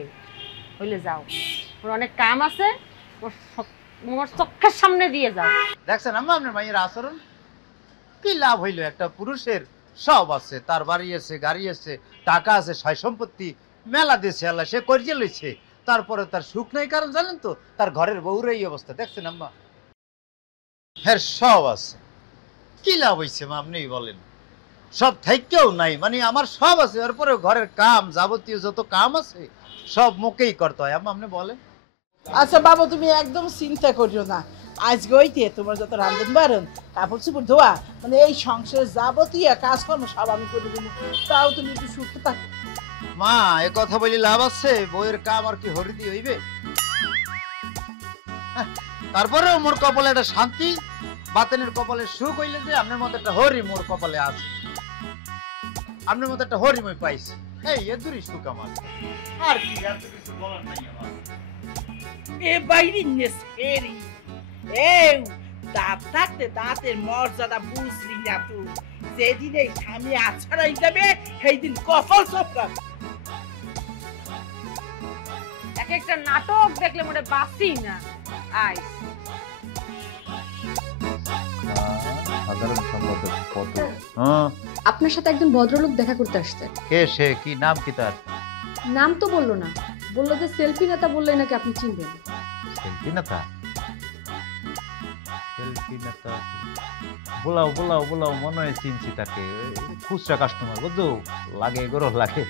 হইলে যাও, ওর অনেক কাম আছে, ওর চোখের সামনে দিয়ে যাও। দেখছেন আম্মা আপনার মাইয়ের আচরণ? কি লাভ হইলো? একটা পুরুষের সব আছে, তার বাড়ি আছে, গাড়ি আছে, টাকা আছে, সয় সম্পত্তি, মেলা দিয়েছে আল্লাহ, সে করিয়ে লইছে, তারপরে তার সুখ নাই। কারণ জানেন তো, তার ঘরের বউর এই অবস্থা দেখছেন আম্মা। হ্যাঁ সব আছে, কি লাভ হইছে মা আপনি বলেন? সব থাইকেও নাই, মানে আমার সব আছে, এরপরে ঘরের কাম যাবতীয় যত কাম আছে সব মুখেই করতে হয়। আম্মা আপনি বলেন। আচ্ছা বাবা, তুমি একদম চিন্তা করিও না। আজ গইতে তোমার যত রান্ধন বারণ, কাপড় চোপড় ধোয়া, মানে এই সংসারের যাবতীয় কাজকর্ম সব আমি করে দেবো। তাও তুমি একটু সুখে থাকো। মা এ কথা বলি লাভ আছে? বইয়ের কাম আর কি হরিদি হইবে? তারপরেও মোর কপালে একটা শান্তি, বাতেনের কপালে সুখ হইলে যে আপনার মতো একটা হরি মোর কপালে আছে, আপনার মতো একটা হরি মই পাইছি, এই এদুরি সুখ আমার। আর কি, আর তো কিছু বলার নাই আমার। এ বাইরে নেসেরি এ দাঁত থাকতে দাঁতের মর্যাদা বুঝলি না তুই। যেদিন এই স্বামী আছাড়াই যাবে সেই দিন কপাল চপকাম। এক একটা নাটক দেখলে মনে বাসি না। আই সাধারণ সম্পাদক কত? আপনার সাথে একজন ভদ্রলোক দেখা করতে আসছে। কে সে? কি নাম কি তার? নাম তো বললো না, বললো যে সেলফি নেতা, বললে নাকি আপনি চিনবেন। সেলফি নেতা? সেলফি নেতা বলাও বলাও বলাও, মনে হয় চিনছি তাকে। খুচরা কাস্টমার বুঝছো, লাগে গরম লাগে।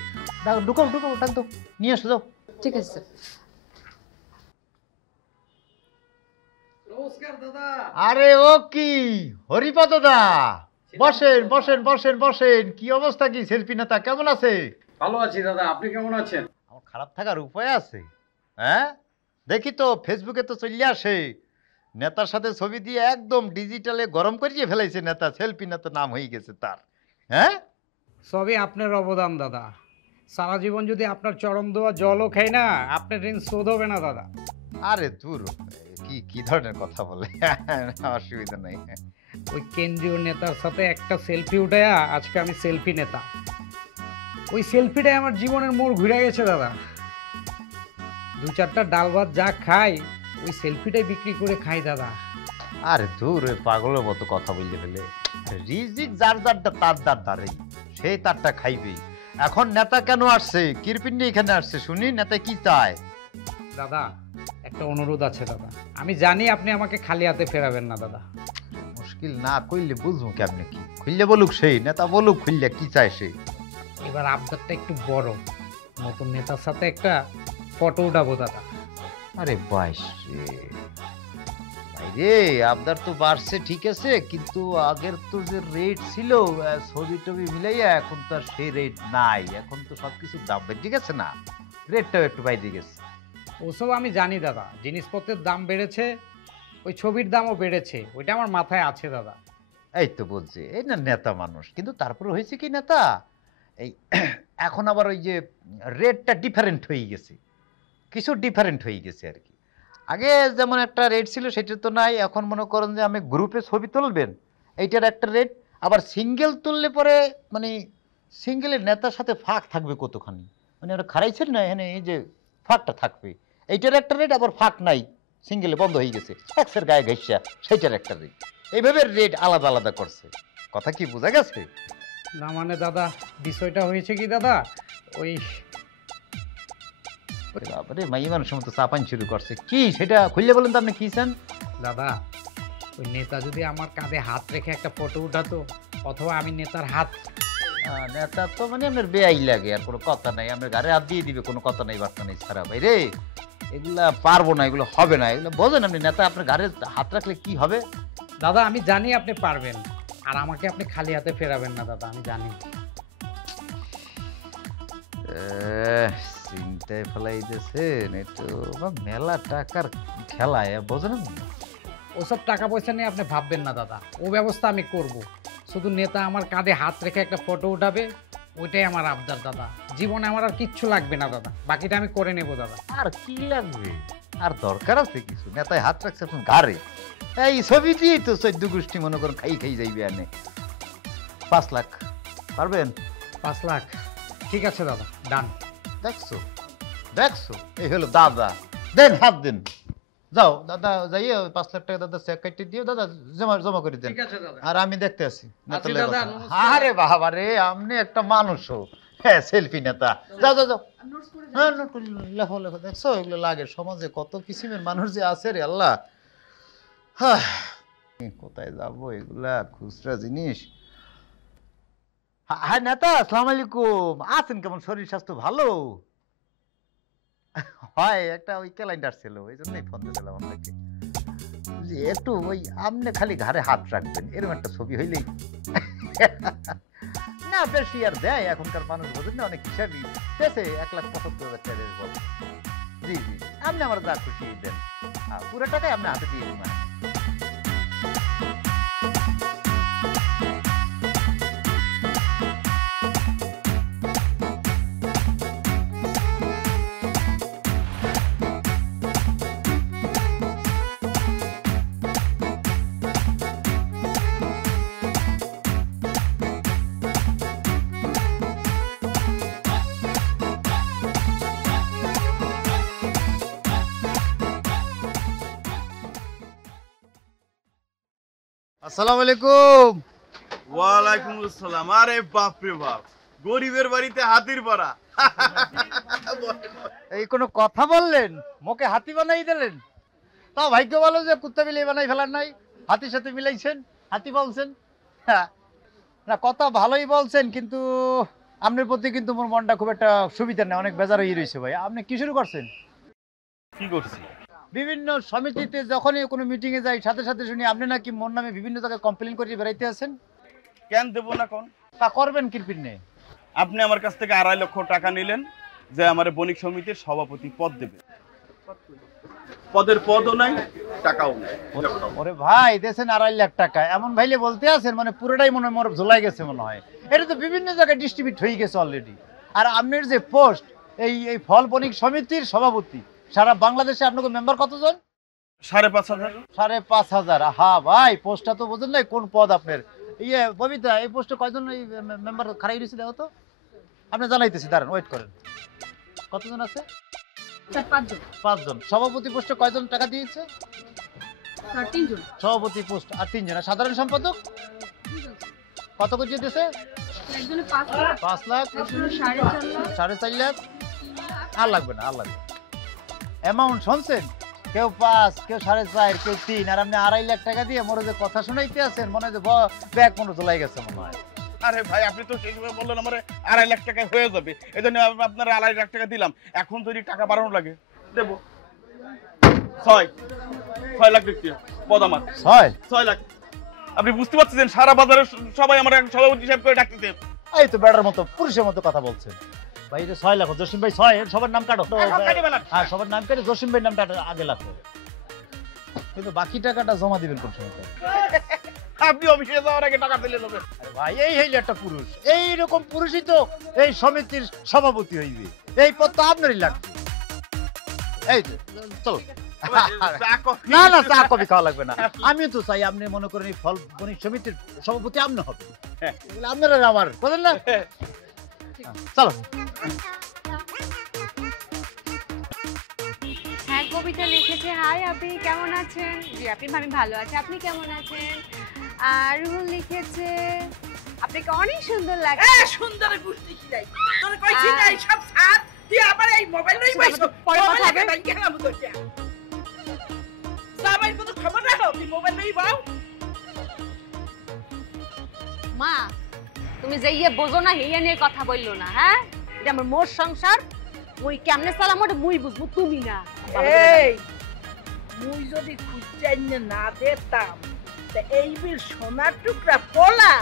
ঢুকাও ঢুকাও, ডাক তো নিয়ে এসো যাও। ঠিক আছে স্যার। আরে ও কি হরিপদ দা, বসেন বসেন বসেন বসেন। কি অবস্থা, কি সেলফি নেতা কেমন আছে? ভালো আছি দাদা, আপনি কেমন আছেন? আমার খারাপ থাকার উপায় আছে? হ্যাঁ দেখি তো, ফেসবুকে তো চলে আসে নেতার সাথে ছবি দিয়ে একদম ডিজিটালে গরম করিয়ে ফেলাইছে নেতা, সেলফি নেতা নাম হয়ে গেছে তার। হ্যাঁ সবই আপনার অবদান দাদা। সারা জীবন যদি আপনার চরণ দেওয়া জলও খাই না, আপনার ঋণ শোধ হবে না দাদা। আরে দূর, কি কি ধরনের কথা বলে, অসুবিধা নাই। ওই কেন্দ্রীয় নেতার সাথে একটা সেলফি উঠায়া আজকে আমি সেলফি নেতা। ওই সেলফিটাই আমার জীবনের মোড় ঘুরে গেছে দাদা। দু চারটা ডাল ভাত যা খাই, ওই সেলফিটাই বিক্রি করে খাই দাদা। আরে দূর, ওই পাগলের মতো কথা বললে ফেলে। রিজিক যার যারটা তার যার দ্বারাই, সেই তারটা খাইবেই। এখন নেতা কেন আসছে, কিরপিন্ডি এখানে আসছে, শুনি নেতা কি চায়? দাদা একটা অনুরোধ আছে দাদা, আমি জানি আপনি আমাকে খালি হাতে ফেরাবেন না দাদা। মুশকিল না কইলে বুঝবো কেমনে কি? খুললে বলুক সেই নেতা, বলুক খুললে কি চায় সে। এবার আবদারটা একটু বড়, নতুন নেতার সাথে একটা ফটো উঠাবো দাদা। আরে বাইশ রে, আবদার তো বাড়ছে ঠিক আছে, কিন্তু আগের তো যে রেট ছিল ছবি টবি মিলাইয়া, এখন তো আর সেই রেট নাই। এখন তো সবকিছুর দাম বেড়ে গেছে না, রেটটাও একটু বাইরে গেছে। ওসব আমি জানি দাদা, জিনিসপত্রের দাম বেড়েছে, ওই ছবির দামও বেড়েছে, ওইটা আমার মাথায় আছে দাদা। এই তো বলছে, এই না নেতা মানুষ, কিন্তু তারপরে হয়েছে কি নেতা, এই এখন আবার ওই যে রেটটা ডিফারেন্ট হয়ে গেছে, কিছু ডিফারেন্ট হয়ে গেছে আর কি। আগে যেমন একটা রেট ছিল সেটা তো নাই। এখন মনে করেন যে আমি গ্রুপে ছবি তুলবেন, এইটার একটা রেট, আবার সিঙ্গেল তুললে পরে মানে সিঙ্গেলের নেতার সাথে ফাঁক থাকবে কতখানি, মানে ওরা খারাইছেন না এখানে, এই যে ফাঁকটা থাকবে, এইটার একটা রেট, আবার ফাঁক নাই, সিঙ্গেলে বন্ধ হয়ে গেছে, এক্সের গায়ে ঘেঁষা, সেইটার একটা রেট। এইভাবে রেট আলাদা আলাদা করছে। কথা কি বোঝা গেছে? না মানে দাদা, বিষয়টা হয়েছে কি দাদা, ওই বাবারে মাই মানুষের মতো চাপান শুরু করছে। কি সেটা খুললে বলেন তো, আপনি কি চান? দাদা ওই নেতা যদি আমার কাঁধে হাত রেখে একটা ফটো উঠাতো, অথবা আমি নেতার হাত। নেতা তো মানে আপনার বেআই লাগে, আর কোনো কথা নাই, আপনার গাড়ি হাত দিয়ে দিবে, কোনো কথা নাই বার্তা নেই ছাড়া। ভাই রে এগুলা পারবো না, এগুলো হবে না, এগুলো বোঝেন আপনি? নেতা আপনার গাড়ি হাত রাখলে কি হবে? দাদা আমি জানি আপনি পারবেন, আর আমাকে আপনি খালি হাতে ফেরাবেন না দাদা, আমি জানি। চিন্তায় ফেলাই দিয়েছেন, একটু মেলা টাকার খেলা, বোঝেন না? ওসব টাকা পয়সা নিয়ে আপনি ভাববেন না দাদা, ও ব্যবস্থা আমি করব। শুধু নেতা আমার কাঁধে হাত রেখে একটা ফটো উঠাবে, ওইটাই আমার আবদার দাদা। জীবনে আমার আর কিচ্ছু লাগবে না দাদা, বাকিটা আমি করে নেব দাদা। আর কি লাগবে, আর দরকার আছে কিছু? নেতায় হাত রাখছে এখন ঘাড়ে, এই ছবি দিয়েই তো 14 গোষ্ঠী মনে করেন খাই খাই যাইবে। আনে 5 লাখ পারবেন? 5 লাখ ঠিক আছে দাদা, ডান। দেখছো দেখছো, এই হলো দাদা। দেন হাত দেন, যাও দাদা, যাইয়ে 5 লাখ টাকা দাদা চেক কাটতে দিও দাদা, জমা করে দেন। ঠিক আছে দাদা, আর আমি দেখতে আসি। দাদা, আরে বাবা রে, আপনি একটা মানুষ, হ্যাঁ সেলফি নেতা। যাও যাও যাও। হ্যাঁ নোট করি, লেখো লেখো, দেখছো এগুলো লাগে, সমাজে কত কিসিমের মানুষ যে আছে রে আল্লাহ। হ্যাঁ, কোথায় যাবো এগুলা খুচরা জিনিস। হ্যাঁ নেতা, আসসালামু আলাইকুম, আছেন কেমন? শরীর স্বাস্থ্য ভালো? হয় একটা ওই ক্যালেন্ডার ছিল, ওই জন্যই ফোন দিয়েছিলাম আপনাকে। একটু ওই আপনি খালি ঘাড়ে হাত রাখবেন, এরকম একটা ছবি হইলেই না বেশি আর দেয় এখনকার মানুষ, বোঝেন না, অনেক হিসাবই দেশে 1,75,000 টাকা বল। জি জি, আপনি আমার যা খুশি দেন, পুরো টাকাই আপনি হাতে দিয়ে দিন। আসসালামু আলাইকুম। ওয়ালাইকুম আসসালাম। আরে বাপ রে বাপ, গরিবের বাড়িতে হাতির পাড়া। এই কোনো কথা বললেন, মুখে হাতি বানাই দিলেন। তাও ভাগ্য ভালো যে কুত্তা বিলাই বানাই ফেলার নাই, হাতির সাথে মিলাইছেন, হাতি বলছেন। না কথা ভালোই বলছেন, কিন্তু আপনার প্রতি কিন্তু মোর মনটা খুব একটা সুবিধা নেই, অনেক বেজার হয়ে রয়েছে ভাই। আপনি কি শুরু করছেন? কি করছি? বিভিন্ন সমিতিতে যখনই কোনো মিটিংয়ে যাই, সাথে সাথে শুনি আপনি নাকি মোর নামে বিভিন্ন জায়গায় কমপ্লেন করে বেড়াইতে আছেন। কেন দেবো না কোন? তা করবেন কিরপিন নেই। আপনি আমার কাছ থেকে 2.5 লক্ষ টাকা নিলেন যে আমার বণিক সমিতির সভাপতি পদ দেবে। পদের পদও নাই, টাকাও নাই। ওরে ভাই দেশেন 2.5 লাখ টাকা এমন ভাইলে বলতে আছেন, মানে পুরোটাই মনে হয় ঝোলাই গেছে মনে হয়। এটা তো বিভিন্ন জায়গায় ডিস্ট্রিবিউট হয়ে গেছে অলরেডি। আর আপনার যে পোস্ট, এই ফল বণিক সমিতির সভাপতি, সারা বাংলাদেশে আপনাকে মেম্বার কতজন? 5,500। 5,500। হ্যাঁ ভাই, পোস্টটা তো বোঝেন নাই কোন পদ আপনার। ইয়ে ববিতা, এই পোস্টে কয়জন মেম্বার খারাই রয়েছে দেখো তো। আপনি জানাইতেছি, দাঁড়ান, ওয়েট করেন। কতজন আছে? 5 জন। সভাপতি পোস্টে কয়জন টাকা দিয়েছে? 3 জন। সভাপতি পোস্ট আর 3 জন। আর সাধারণ সম্পাদক কত করে দিয়েছে? একজনে 5 লাখ, 5 লাখ, একজনে 4.5 লাখ, 4.5 লাখ। আর লাগবে না, আর লাগবে। অ্যামাউন্ট শুনছেন? কেউ 5, কেউ 4.5, কেউ 3, আর আপনি 2.5 লাখ টাকা দিয়ে মনে যে কথা শুনাইতে আছেন, মনে যে ব্যাগ মনে চলাই গেছে মনে হয়। আরে ভাই, আপনি তো সেই সময় বললেন আমার 2.5 লাখ টাকায় হয়ে যাবে, এই জন্য আপনার 2.5 লাখ টাকা দিলাম। এখন যদি টাকা বাড়ানো লাগে দেবো। 6 লাখ দিচ্ছি পদ আমার। 6 লাখ। আপনি বুঝতে পারছেন, সারা বাজারে সবাই আমার সভাপতি হিসাব করে ডাকতেছে। এই তো বেড়ার মতো, পুরুষের মতো কথা বলছেন ভাই। এটা 6 লাখ, জসিম ভাই 6, সবার নাম কাটো। হ্যাঁ, সবার নাম কেটে জসিম ভাই নামটা আগে লাগবে। কিন্তু বাকি টাকাটা জমা দিবেন কোন সময়? আপনি অফিসে যাওয়ার আগে টাকা দিলে নেবেন। আরে ভাই, এই হইলে একটা পুরুষ। এইরকম পুরুষই তো এই সমিতির সভাপতি হইবে। এই পদ তো আপনারই লাগবে। এই যে চলো। না না, চা কফি খাওয়া লাগবে না। আমিও তো চাই আপনি মনে করেন এই ফল বণিক সমিতির সভাপতি আপনি হবে। আপনারা আমার বলেন না। চলো। হ্যাঁ, কবিতা লিখেছে, হাই আপনি কেমন আছেন? জি আপনি, আমি ভালো আছি, আপনি কেমন আছেন? আর রুহুল লিখেছে, আপনাকে অনেক সুন্দর লাগে। সুন্দরে বুঝতে কি নাই, তোর কইছি নাই সব ছাড়, তুই আবার এই মোবাইল লই বসো। পরে কথা হবে। গেলাম তো যা সাবাই কত খবর রাখো, তুই মোবাইল লই বাও। মা, তুমি যে ইয়ে বোঝো না, ইয়ে নিয়ে কথা বললো না। হ্যাঁ, এটা আমার মোর সংসার, মুই কেমনে চালাম ওটা মুই বুঝবো, তুমি না। এই মুই যদি খুঁজাইনে না দিতাম, তা এই বীর সোনার টুকরা পোলা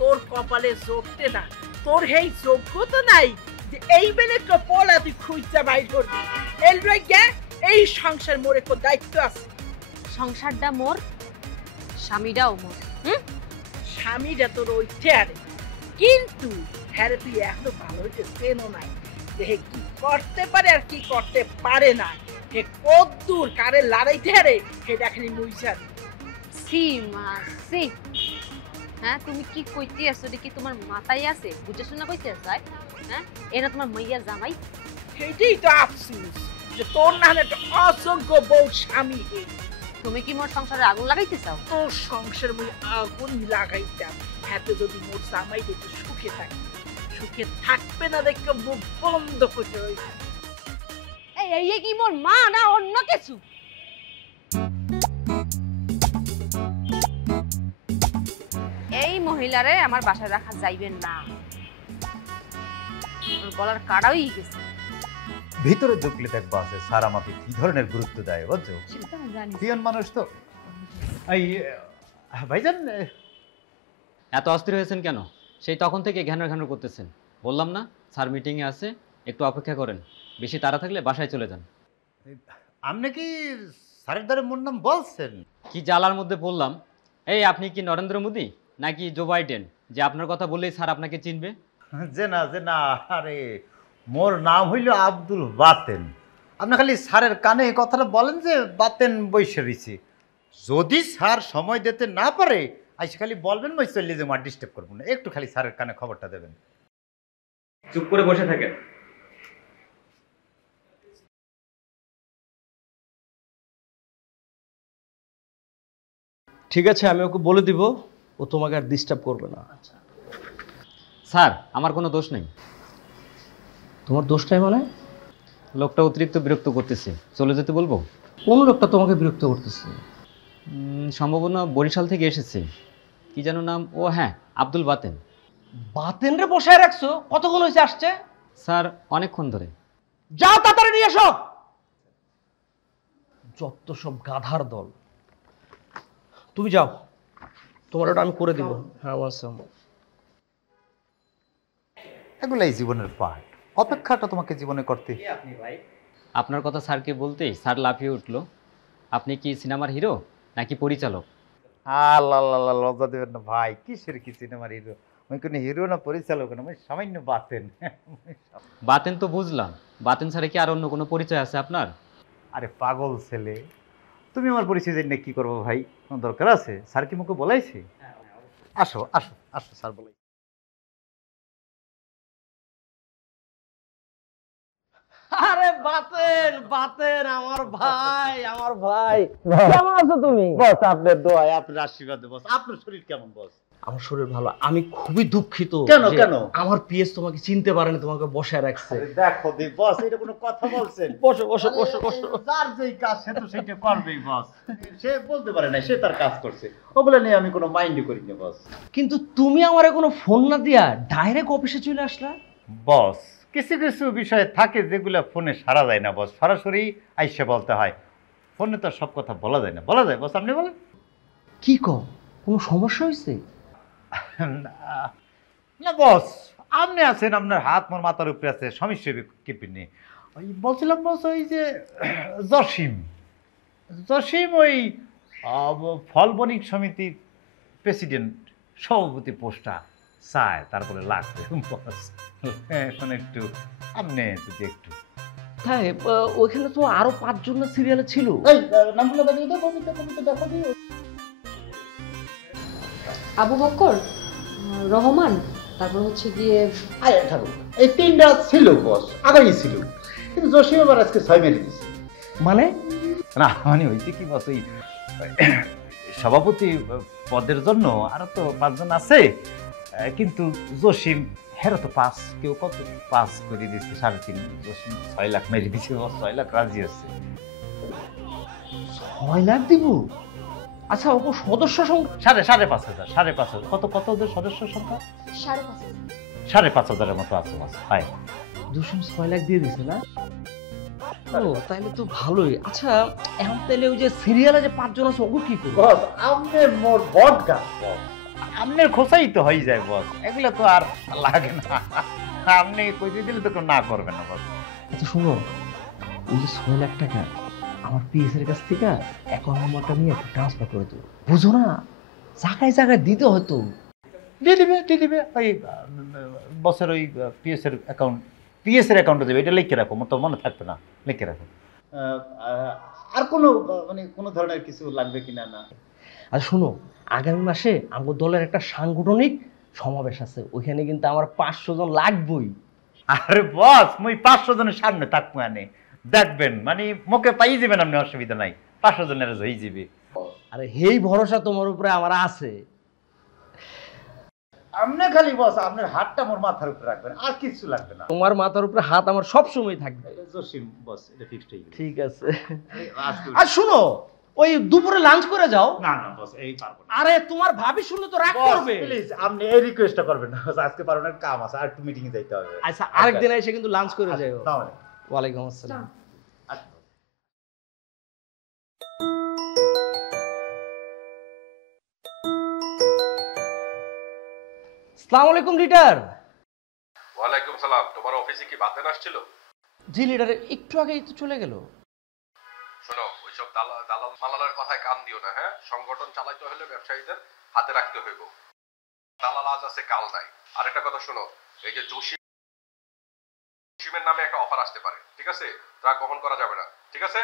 তোর কপালে জোটতে না। তোর এই যোগ্যতা নাই যে এই বেলে তো পোলা তুই খুঁজা বাইর করবি। এই লইয়া এই সংসার মোরে কো দায়িত্ব আছে। সংসারটা মোর, স্বামীটাও মোর। স্বামীটা তোর ওইটে আরে, কিন্তু হ্যাঁ তুই এখনো ভালো হইতে চেনো নাই যে হে কি করতে পারে আর কি করতে পারে না। হে কদ্দূর কারে লড়াইতে আরে হে দেখেনি মুই জানি। সি মা সি, হ্যাঁ তুমি কি কইতে আসছো? দেখি তোমার মাথায় আছে, বুঝে শোনা কইতে চাই? হ্যাঁ, এরা তোমার মাইয়া জামাই। সেইটাই তো আফসোস যে তোর না হলে একটা অযোগ্য বউ স্বামী। তুমি কি মোর সংসারে আগুন লাগাইতে চাও? তোর সংসার মুই আগুন লাগাইতাম হাতে যদি মোর জামাই একটু সুখে থাকে। সুখে থাকবে না দেখে মুখ বন্ধ করে রইছে। এই কি মোর মা না অন্য কিছু? এই মহিলারে আমার বাসায় রাখা যাইবেন না, ওর গলার কাটাই গেছে। ভিতরে ঢুকলে দেখবো আছে স্যার আমাকে কি ধরনের গুরুত্ব দেয় বুঝছো, সেটা আমি জানি। পিয়ন মানুষ তো। এই ভাইজান, এত অস্থির হয়েছেন কেন? সেই তখন থেকে ঘ্যানর ঘ্যানর করতেছেন। বললাম না স্যার মিটিংয়ে আছে, একটু অপেক্ষা করেন। বেশি তাড়া থাকলে বাসায় চলে যান। আপনি কি স্যারের দ্বারা মোর নাম বলছেন? কি জ্বালার মধ্যে বললাম। এই আপনি কি নরেন্দ্র মোদী নাকি জো বাইডেন যে আপনার কথা বললেই স্যার আপনাকে চিনবে? যে না, আরে মোর নাম হইল আব্দুল বাতেন। আপনি খালি স্যারের কানে এই কথাটা বলেন যে বাতেন বৈশে রয়েছে। যদি স্যার সময় দিতে না পারে আইসে খালি বলবেন মই চললে যে আমার ডিস্টার্ব করবো না, একটু খালি স্যারের কানে খবরটা দেবেন। চুপ করে বসে থাকে। ঠিক আছে, আমি ওকে বলে দিব, ও তোমাকে আর ডিস্টার্ব করবে না। স্যার আমার কোনো দোষ নেই। তোমার দোষটাই মানে? লোকটা অতিরিক্ত বিরক্ত করতেছে, চলে যেতে বলবো? কোন লোকটা তোমাকে বিরক্ত করতেছে? সম্ভবত বরিশাল থেকে এসেছে, কি যেন নাম। ও হ্যাঁ, আব্দুল বাতেন। বাতেন রে বসায় রাখছো? কতক্ষণ হয়েছে আসছে? স্যার অনেকক্ষণ ধরে। যাও তাড়াতাড়ি নিয়ে এসো। যত সব গাধার দল। তুমি যাও, তোমার ওটা আমি করে দিব। হ্যাঁ এগুলাই জীবনের পাঠ, অপেক্ষাটা তোমাকে জীবনে করতে। আপনার কথা স্যারকে বলতেই স্যার লাফিয়ে উঠলো। আপনি কি সিনেমার হিরো নাকি পরিচালক? আল্লাহ লজ্জা দেবেন না ভাই, কিসের কি সিনেমার হিরো? আমি কোনো হিরো না পরিচালক না, আমি সামান্য বাতেন। বাতেন তো বুঝলাম, বাতেন ছাড়া কি আর অন্য কোনো পরিচয় আছে আপনার? আরে পাগল ছেলে, তুমি আমার পরিচয় জেনে কি করবো ভাই? কোনো দরকার আছে? স্যার কি মুখে বলাইছে? আসো আসো আসো, স্যার বলাই। আরে বাতেন, বাতেন আমার ভাই, আমার ভাই। কেমন আছো তুমি? বস আপনার দোয়ায়, আপনার আশীর্বাদে বস। আপনার শরীর কেমন বস? আমার শরীর ভালো। আমি খুবই দুঃখিত। কেন যে কেন? আমার পিএস তোমাকে চিনতে পারেনি, তোমাকে বসায় রাখছে। দেখো দি বস, এটা কোনো কথা বলছেন? বসো বসো বসো বসো। যার যেই কাজ সে তো সেটা করবেই বস। সে বলতে পারে না, সে তার কাজ করছে, ওগুলো নিয়ে আমি কোনো মাইন্ডই করি না বস। কিন্তু তুমি আমারে কোনো ফোন না দিয়া ডাইরেক্ট অফিসে চলে আসলা। বস কিছু কিছু বিষয় থাকে যেগুলো ফোনে সারা যায় না বস, সরাসরি আইসে বলতে হয়। ফোনে তো সব কথা বলা যায় না। বলা যায় বস, আপনি বলেন। কি কও, কোনো সমস্যা হয়েছে? না বস, আপনি আছেন, আপনার হাত মোর মাথার উপরে আছে, সমস্যা কেপিনি। ওই বলছিলাম বস, ওই যে জসিম ওই ফল বণিক সমিতির প্রেসিডেন্ট সভাপতি পোস্টটা চায়, তারপরে লাগবে বস। এখন একটু আপনি যদি একটু। তাই ওইখানে তো আরো 5 জন সিরিয়ালে ছিল। নামগুলো বাজিয়ে দাও, কবিতা দেখো দিও। আবু বকর, রহমান, তারপর হচ্ছে গিয়ে আয়া ঠাকুর, এই 3টা ছিল বস, আগেই ছিল, কিন্তু জসিম আবার আজকে 6 মেরে দিয়েছে। মানে না মানে হয়েছে কি বস, ওই সভাপতি পদের জন্য আরো তো 5 জন আছে, কিন্তু জসিম হেরো তো 5, কেউ কত 5 করে দিচ্ছে, 3.5। জসিম 6 লাখ মেরে দিচ্ছে বস, 6 লাখ রাজি আছে। 6 লাখ দিব? আচ্ছা ও সদস্য সংখ্যা 5,500 কত ওদের সদস্য সংখ্যা? 5,500। 5,500 মতো আছে বস। হাই দুশম 6 লাখ দিয়ে দিছে না? ও তাইলে তো ভালোই। আচ্ছা এখন তাইলে ওই যে সিরিয়ালে যে 5 জন আছে ওগো কি করব? বস আমনে মোর বট গাছ বস, আমনের খোসাই তো হয়ে যায় বস, এগুলো তো আর লাগে না। আপনি কইতে দিলে তো কেউ না করবে না বস। আচ্ছা শুনো, ওই যে 6 লাখ টাকা আমার পিএস এর কাছ থেকে অ্যাকাউন্ট নাম্বারটা নিয়ে ট্রান্সফার করে দিও। বুঝো না, জায়গায় জায়গায় দিতে হয়তো। দিয়ে দিবে ওই বসের ওই পিএস এর অ্যাকাউন্টে দেবে, এটা লিখে রাখো, তো মনে থাকবে না, লিখে রাখো। আর কোনো মানে কোনো ধরনের কিছু লাগবে কিনা না? আর শোনো, আগামী মাসে আমার দলের একটা সাংগঠনিক সমাবেশ আছে, ওইখানে কিন্তু আমার 500 জন লাগবেই। আরে বস মুই 500 জনের সামনে থাকবো, আনে দেখবেন মানে মুখে পাই যাবেন আপনি, অসুবিধা নাই, 500 জনের হয়ে যাবে। আরে হেই ভরসা তোমার উপরে আমার আছে। আপনি খালি বস আপনার হাতটা আমার মাথার উপরে রাখবেন, আর কিছু লাগবে না। তোমার মাথার উপরে হাত আমার সব সময় থাকবে। জসিম বস, এটা ফিক্সড হয়ে গেল। ঠিক আছে। আর শুনো, ওই দুপুরে লাঞ্চ করে যাও। না না বস, এই পারবো না। আরে তোমার ভাবি শুনলে তো রাগ করবে। প্লিজ আপনি এই রিকোয়েস্টটা করবেন না, আজকে পারবো না, কাম আছে, আর একটু মিটিং এ যাইতে হবে। আচ্ছা, আরেকদিন এসে কিন্তু লাঞ্চ করে যাও। আসসালামু আলাইকুম। ওয়ালাইকুম আসসালাম। আসসালামু আলাইকুম লিডার। ওয়ালাইকুম সালাম। তোমার অফিসে কি বাতেন আসছিল? জি লিডার, একটু আগেই তো চলে গেল। শোনো, ওইসব দালাল মালালার কথায় কান দিও না, হ্যাঁ? সংগঠন চালাইতে হলে ব্যবসায়ীদের হাতে রাখতে হইব। দালাল আজ আছে কাল নাই। আরেকটা কথা শোনো, এই যে জসিমের নামে একটা অফার আসতে পারে, ঠিক আছে? তা গ্রহণ করা যাবে না, ঠিক আছে?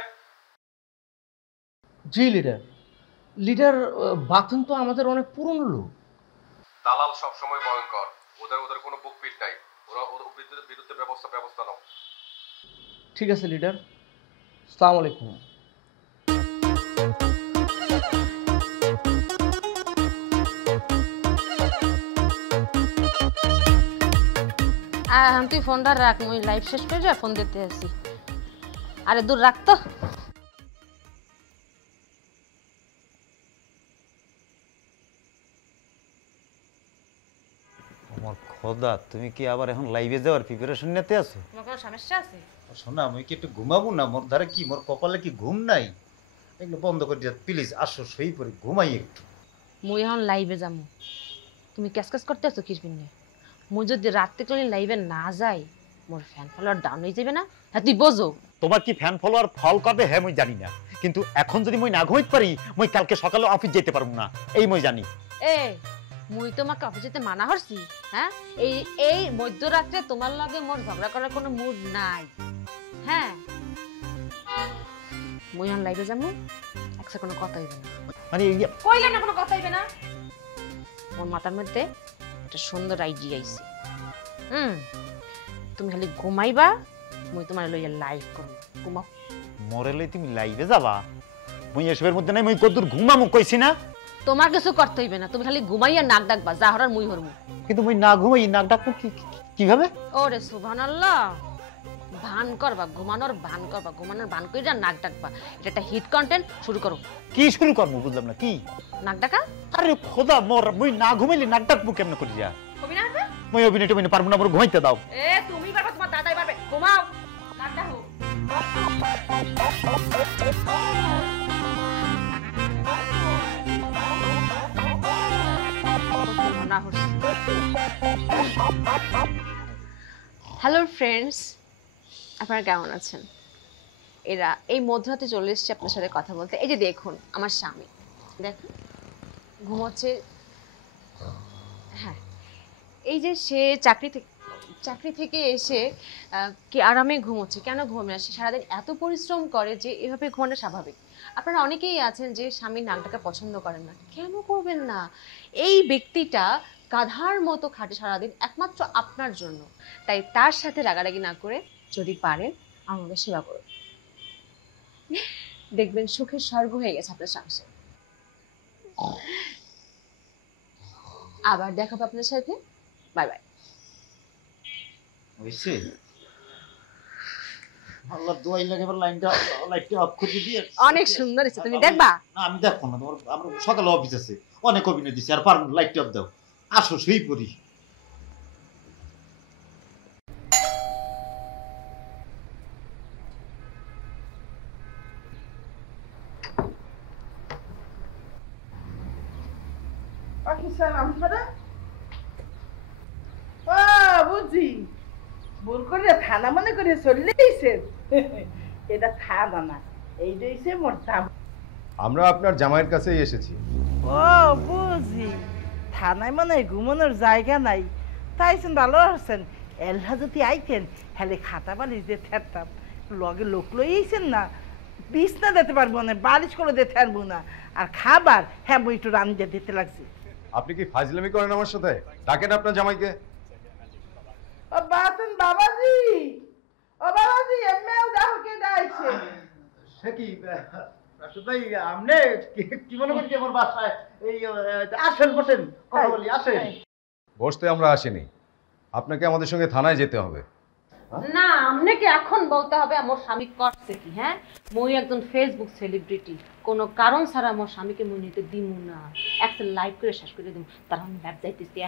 জি লিডার। লিডার, বাথন তো আমাদের অনেক পুরনো লোক। দালাল সব সময় ভয়ঙ্কর, ওদের কোনো বুকপিট নাই। ওরা ওদের বিরুদ্ধে ব্যবস্থা নাও। ঠিক আছে লিডার। আসসালামু আলাইকুম। তুই ফোনটা রাখ, মুই লাইভ শেষ করে যা ফোন দিতে আসি। আরে দূর রাখ তো। আমার খোদা, তুমি কি আবার এখন লাইভে যাওয়ার প্রিপারেশন নিতে আছো? তোমার কোনো সমস্যা আছে? শোনা, আমি কি একটু ঘুমাবো না? মোর ধারে কি, মোর কপালে কি ঘুম নাই? এগুলো বন্ধ করে দিয়া প্লিজ, আসো শুই পড়ি, ঘুমাই একটু। মুই এখন লাইভে যাবো, তুমি ক্যাস করতে আছো কিসবিন নিয়ে? মুই যদি রাত্রে করে লাইভে না যাই, মোর ফ্যান ফলোয়ার ডাউন হয়ে যাবে না? হ্যাঁ তুই বোঝো। তোমার কি ফ্যান ফলোয়ার ফল করবে হ্যাঁ মই জানি না, কিন্তু এখন যদি মই না ঘুমাইতে পারি, মই কালকে সকালে অফিস যেতে পারবো না, এই মই জানি। এ মুই তোমাকে অফিসে মানা করছি? হ্যাঁ, এই মধ্যরাত্রে তোমার লগে মোর ঝগড়া করার কোনো মুড নাই। হ্যাঁ, মুই এখন লাইভে যাবো, একসাথে কোনো কথা হইবে না। মানে কইলাম না কোনো কথা হইবে না। মোর মাথার মধ্যে একটা সুন্দর আইডিয়া আইছে। তুমি খালি ঘুমাইবা, মুই তোমার লইয়া লাইভ করব। ঘুমাও। মরে লই তুমি লাইভে যাবা? মই এসবের মধ্যে নাই, মই কতদূর ঘুমামু কইছি না? তোমার কিছু করতে হইবে না, তুমি খালি ঘুমাইয়া নাক ডাকবা, যা হরার মুই হরমু। কিন্তু মই না ঘুমাই নাক ডাকবো কিভাবে? ওরে সুবহানাল্লাহ, ভান করবা, ঘুমানোর ভান করবা, ঘুমানোর ভান কইরা নাক ডাকবা। এটা একটা হিট কন্টেন্ট, শুরু করো। কি শুরু করবো বুঝলাম না, কি নাক ডাকা? আরে খোদা, মোর মই না ঘুমাইলে নাক ডাকবো কেমনে করি? যা কবি না হবে? মই অভিনয় টবিনয় পারবো না, মোর ঘুমাইতে দাও। এ তুমি পারবা, তোমার দাদাই পারবে। ঘুমাও, নাক ডাকো। হ্যালো ফ্রেন্ডস, আপনারা কেমন আছেন? এরা এই মধ্যরাতে চলে এসেছে আপনার সাথে কথা বলতে। এই যে দেখুন আমার স্বামী, দেখুন ঘুমোচ্ছে। হ্যাঁ, এই যে সে চাকরি থেকে এসে কি আরামে ঘুমোচ্ছে। কেন ঘুমাবে না? সে সারাদিন এত পরিশ্রম করে যে এভাবে ঘুমানো স্বাভাবিক। আপনারা অনেকেই আছেন যে স্বামীর নাকটাকে পছন্দ করেন না। কেন করবেন না? এই ব্যক্তিটা গাধার মতো খাটে সারাদিন একমাত্র আপনার জন্য। তাই তার সাথে রাগারাগি না করে যদি পারেন আমাদের সেবা করুন, দেখবেন সুখের স্বর্গ হয়ে গেছে আপনার সংসার। আবার দেখাবো আপনার সাথে। Bye bye. হইছে? আল্লাহ দোয়াই লাগে, এবার লাইটটা অফ করে দিয়ে। অনেক সুন্দর হয়েছে, তুমি দেখবা? না আমি দেখবো না, তোমার আমার সকালে অফিস আছে, অনেক অভিনয় দিছি, আর পারবো না, লাইটটা অফ দাও, আসো শুই পড়ি। সালাম করে ও বুঝি ভুল করে থানা মনে করে চলে গেছেন। এটা থানা না, এইটা হইছে মোর দাম। আমরা আপনার জামাইয়ের কাছেই এসেছি। ও বুঝি, থানায় মানে ঘুমানোর জায়গা নাই, তাইছেন ভালো আছেন। এলহা যদি আইতেন হেলে খাতা বালিশ দিয়ে থাকতাম, লগে লোক লইয়েছেন না, বিছনা দিতে পারবো না, বালিশ করে দিতে পারবো না, আর খাবার হ্যাঁ বই একটু রান্না দিতে লাগছে। আপনি কি ফাজলামি করেন আমার সাথে? ডাকেন আপনার জামাইকে। ও বাতেন বাবাজি, ও বাবাজি, এমএও দেখো কে যাইছে। সে কি রাশিদ ভাই, আমনে কি মনে করছি আমার বাসায়? এই আসেন বসেন, কথা বলি, আসেন। বসতে আমরা আসিনি, আপনাকে আমাদের সঙ্গে থানায় যেতে হবে। না আপনাকে এখন বলতে হবে আমার স্বামী করছে কি। হ্যাঁ, মই একজন ফেসবুক সেলিব্রিটি, কোনো কারণ ছাড়া আমার স্বামীকে মই নিতে দিমু না। একটা লাইভ করে শেষ করে দিমু, তার আমি ব্যাপ যাইতেছি।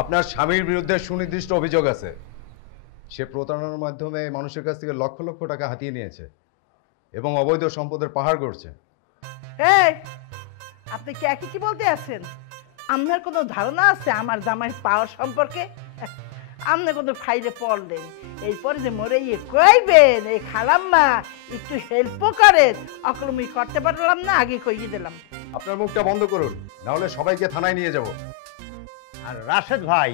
আপনার স্বামীর বিরুদ্ধে সুনির্দিষ্ট অভিযোগ আছে। সে প্রতারণার মাধ্যমে মানুষের কাছ থেকে লক্ষ লক্ষ টাকা হাতিয়ে নিয়েছে এবং অবৈধ সম্পদের পাহাড় গড়ছে। এই আপনি কি একই কি বলতে আছেন? আপনার কোনো ধারণা আছে আমার জামাইয়ের পাওয়ার সম্পর্কে? আপনি কোনো ফাইলে পড়লেন, এরপরে যে মরে ইয়ে কইবেন এই খালাম্মা একটু হেল্পও করেন, অকলমি করতে পারলাম না, আগে কইয়ে দিলাম। আপনার মুখটা বন্ধ করুন, না হলে সবাইকে থানায় নিয়ে যাব। আর রাশেদ ভাই,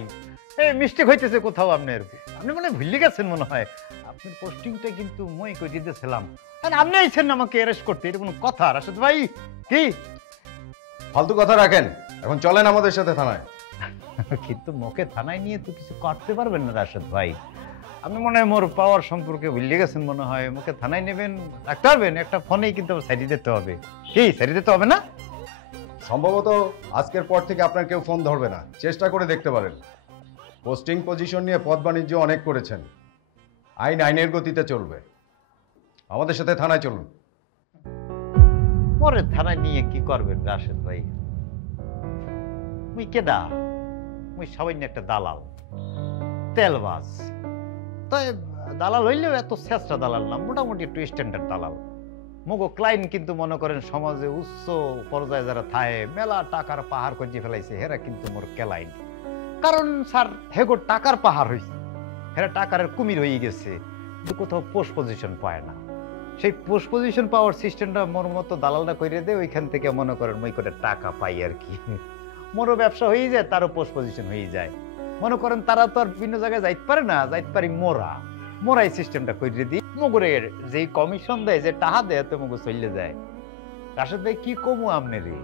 এই মিস্টেক হইতেছে কোথাও আপনার। আপনি মনে ভুলে গেছেন মনে হয়। আপনার পোস্টিংটা কিন্তু মই করে দিতেছিলাম, আর আপনি আইছেন না আমাকে অ্যারেস্ট করতে। এটা কোনো কথা রাশেদ ভাই? কি ফালতু কথা রাখেন, এখন চলেন আমাদের সাথে থানায়। কিন্তু মোকে থানায় নিয়ে তো কিছু করতে পারবেন না রাশেদ ভাই। আপনি মনে হয় মোর পাওয়ার সম্পর্কে ভুলে গেছেন মনে হয়। মোকে থানায় নেবেন, রাখতে পারবেন? একটা ফোনেই কিন্তু সাইডে দিতে হবে। কি সাইডে দিতে হবে না? সম্ভবত আজকের পর থেকে আপনার কেউ ফোন ধরবে না, চেষ্টা করে দেখতে পারেন। পোস্টিং পজিশন নিয়ে পদ বাণিজ্য অনেক করেছেন, আইন আইনের গতিতে চলবে। আমাদের সাথে থানায় চলুন। পরে থানায় নিয়ে কি করবেন রাশেদ ভাই? মুই কেডা? মুই সামান্য একটা দালাল, তেলবাজ। তাই দালাল হইলেও এত শেষটা দালাল না, মোটামুটি একটু স্ট্যান্ডার্ড দালাল। মগো ক্লায়েন্ট কিন্তু মনে করেন সমাজে উচ্চ পর্যায়ে যারা থাকে, মেলা টাকার পাহাড় কঞ্জি ফেলাইছে, হেরা কিন্তু মোর ক্লায়েন্ট। কারণ স্যার হেগো টাকার পাহাড় হয়েছে, হেরা টাকার কুমির হয়ে গেছে, কিন্তু কোথাও পোস্ট পজিশন পায় না। সেই পোস্ট পজিশন পাওয়ার সিস্টেমটা মোর মতো দালালটা করে দেয়, ওইখান থেকে মনে করেন মই করে টাকা পাই আর কি। মোরও ব্যবসা হয়ে যায়, তারও পোস্ট পজিশন হয়ে যায়। মনে করেন তারা তো আর বিভিন্ন জায়গায় যাইতে পারে না, যাইতে পারি মোরা এই সিস্টেমটা করে দিই। মগরের যে কমিশন দেয়, যে টাকা দেয়, তো মগু চলে যায়। রাশেদ ভাই কি কমু আমনেরে,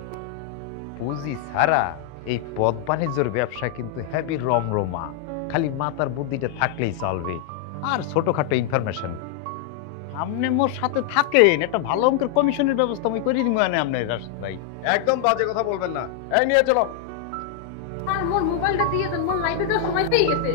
পুঁজি ছাড়া এই পদ বাণিজ্যের ব্যবসা কিন্তু হেভি রমরমা। খালি মাথার বুদ্ধিটা থাকলেই চলবে, আর ছোটখাটো ইনফরমেশন। আপনি মোর সাথে থাকেন, একটা ভালো অঙ্কের কমিশনের ব্যবস্থা আমি করে দিব। আপনি রাশেদ ভাই একদম বাজে কথা বলবেন না। এই নিয়ে চলো। আর মোর মোবাইলটা দিয়ে দেন, মোর লাইভে যাওয়ার সময় পেয়ে গেছে।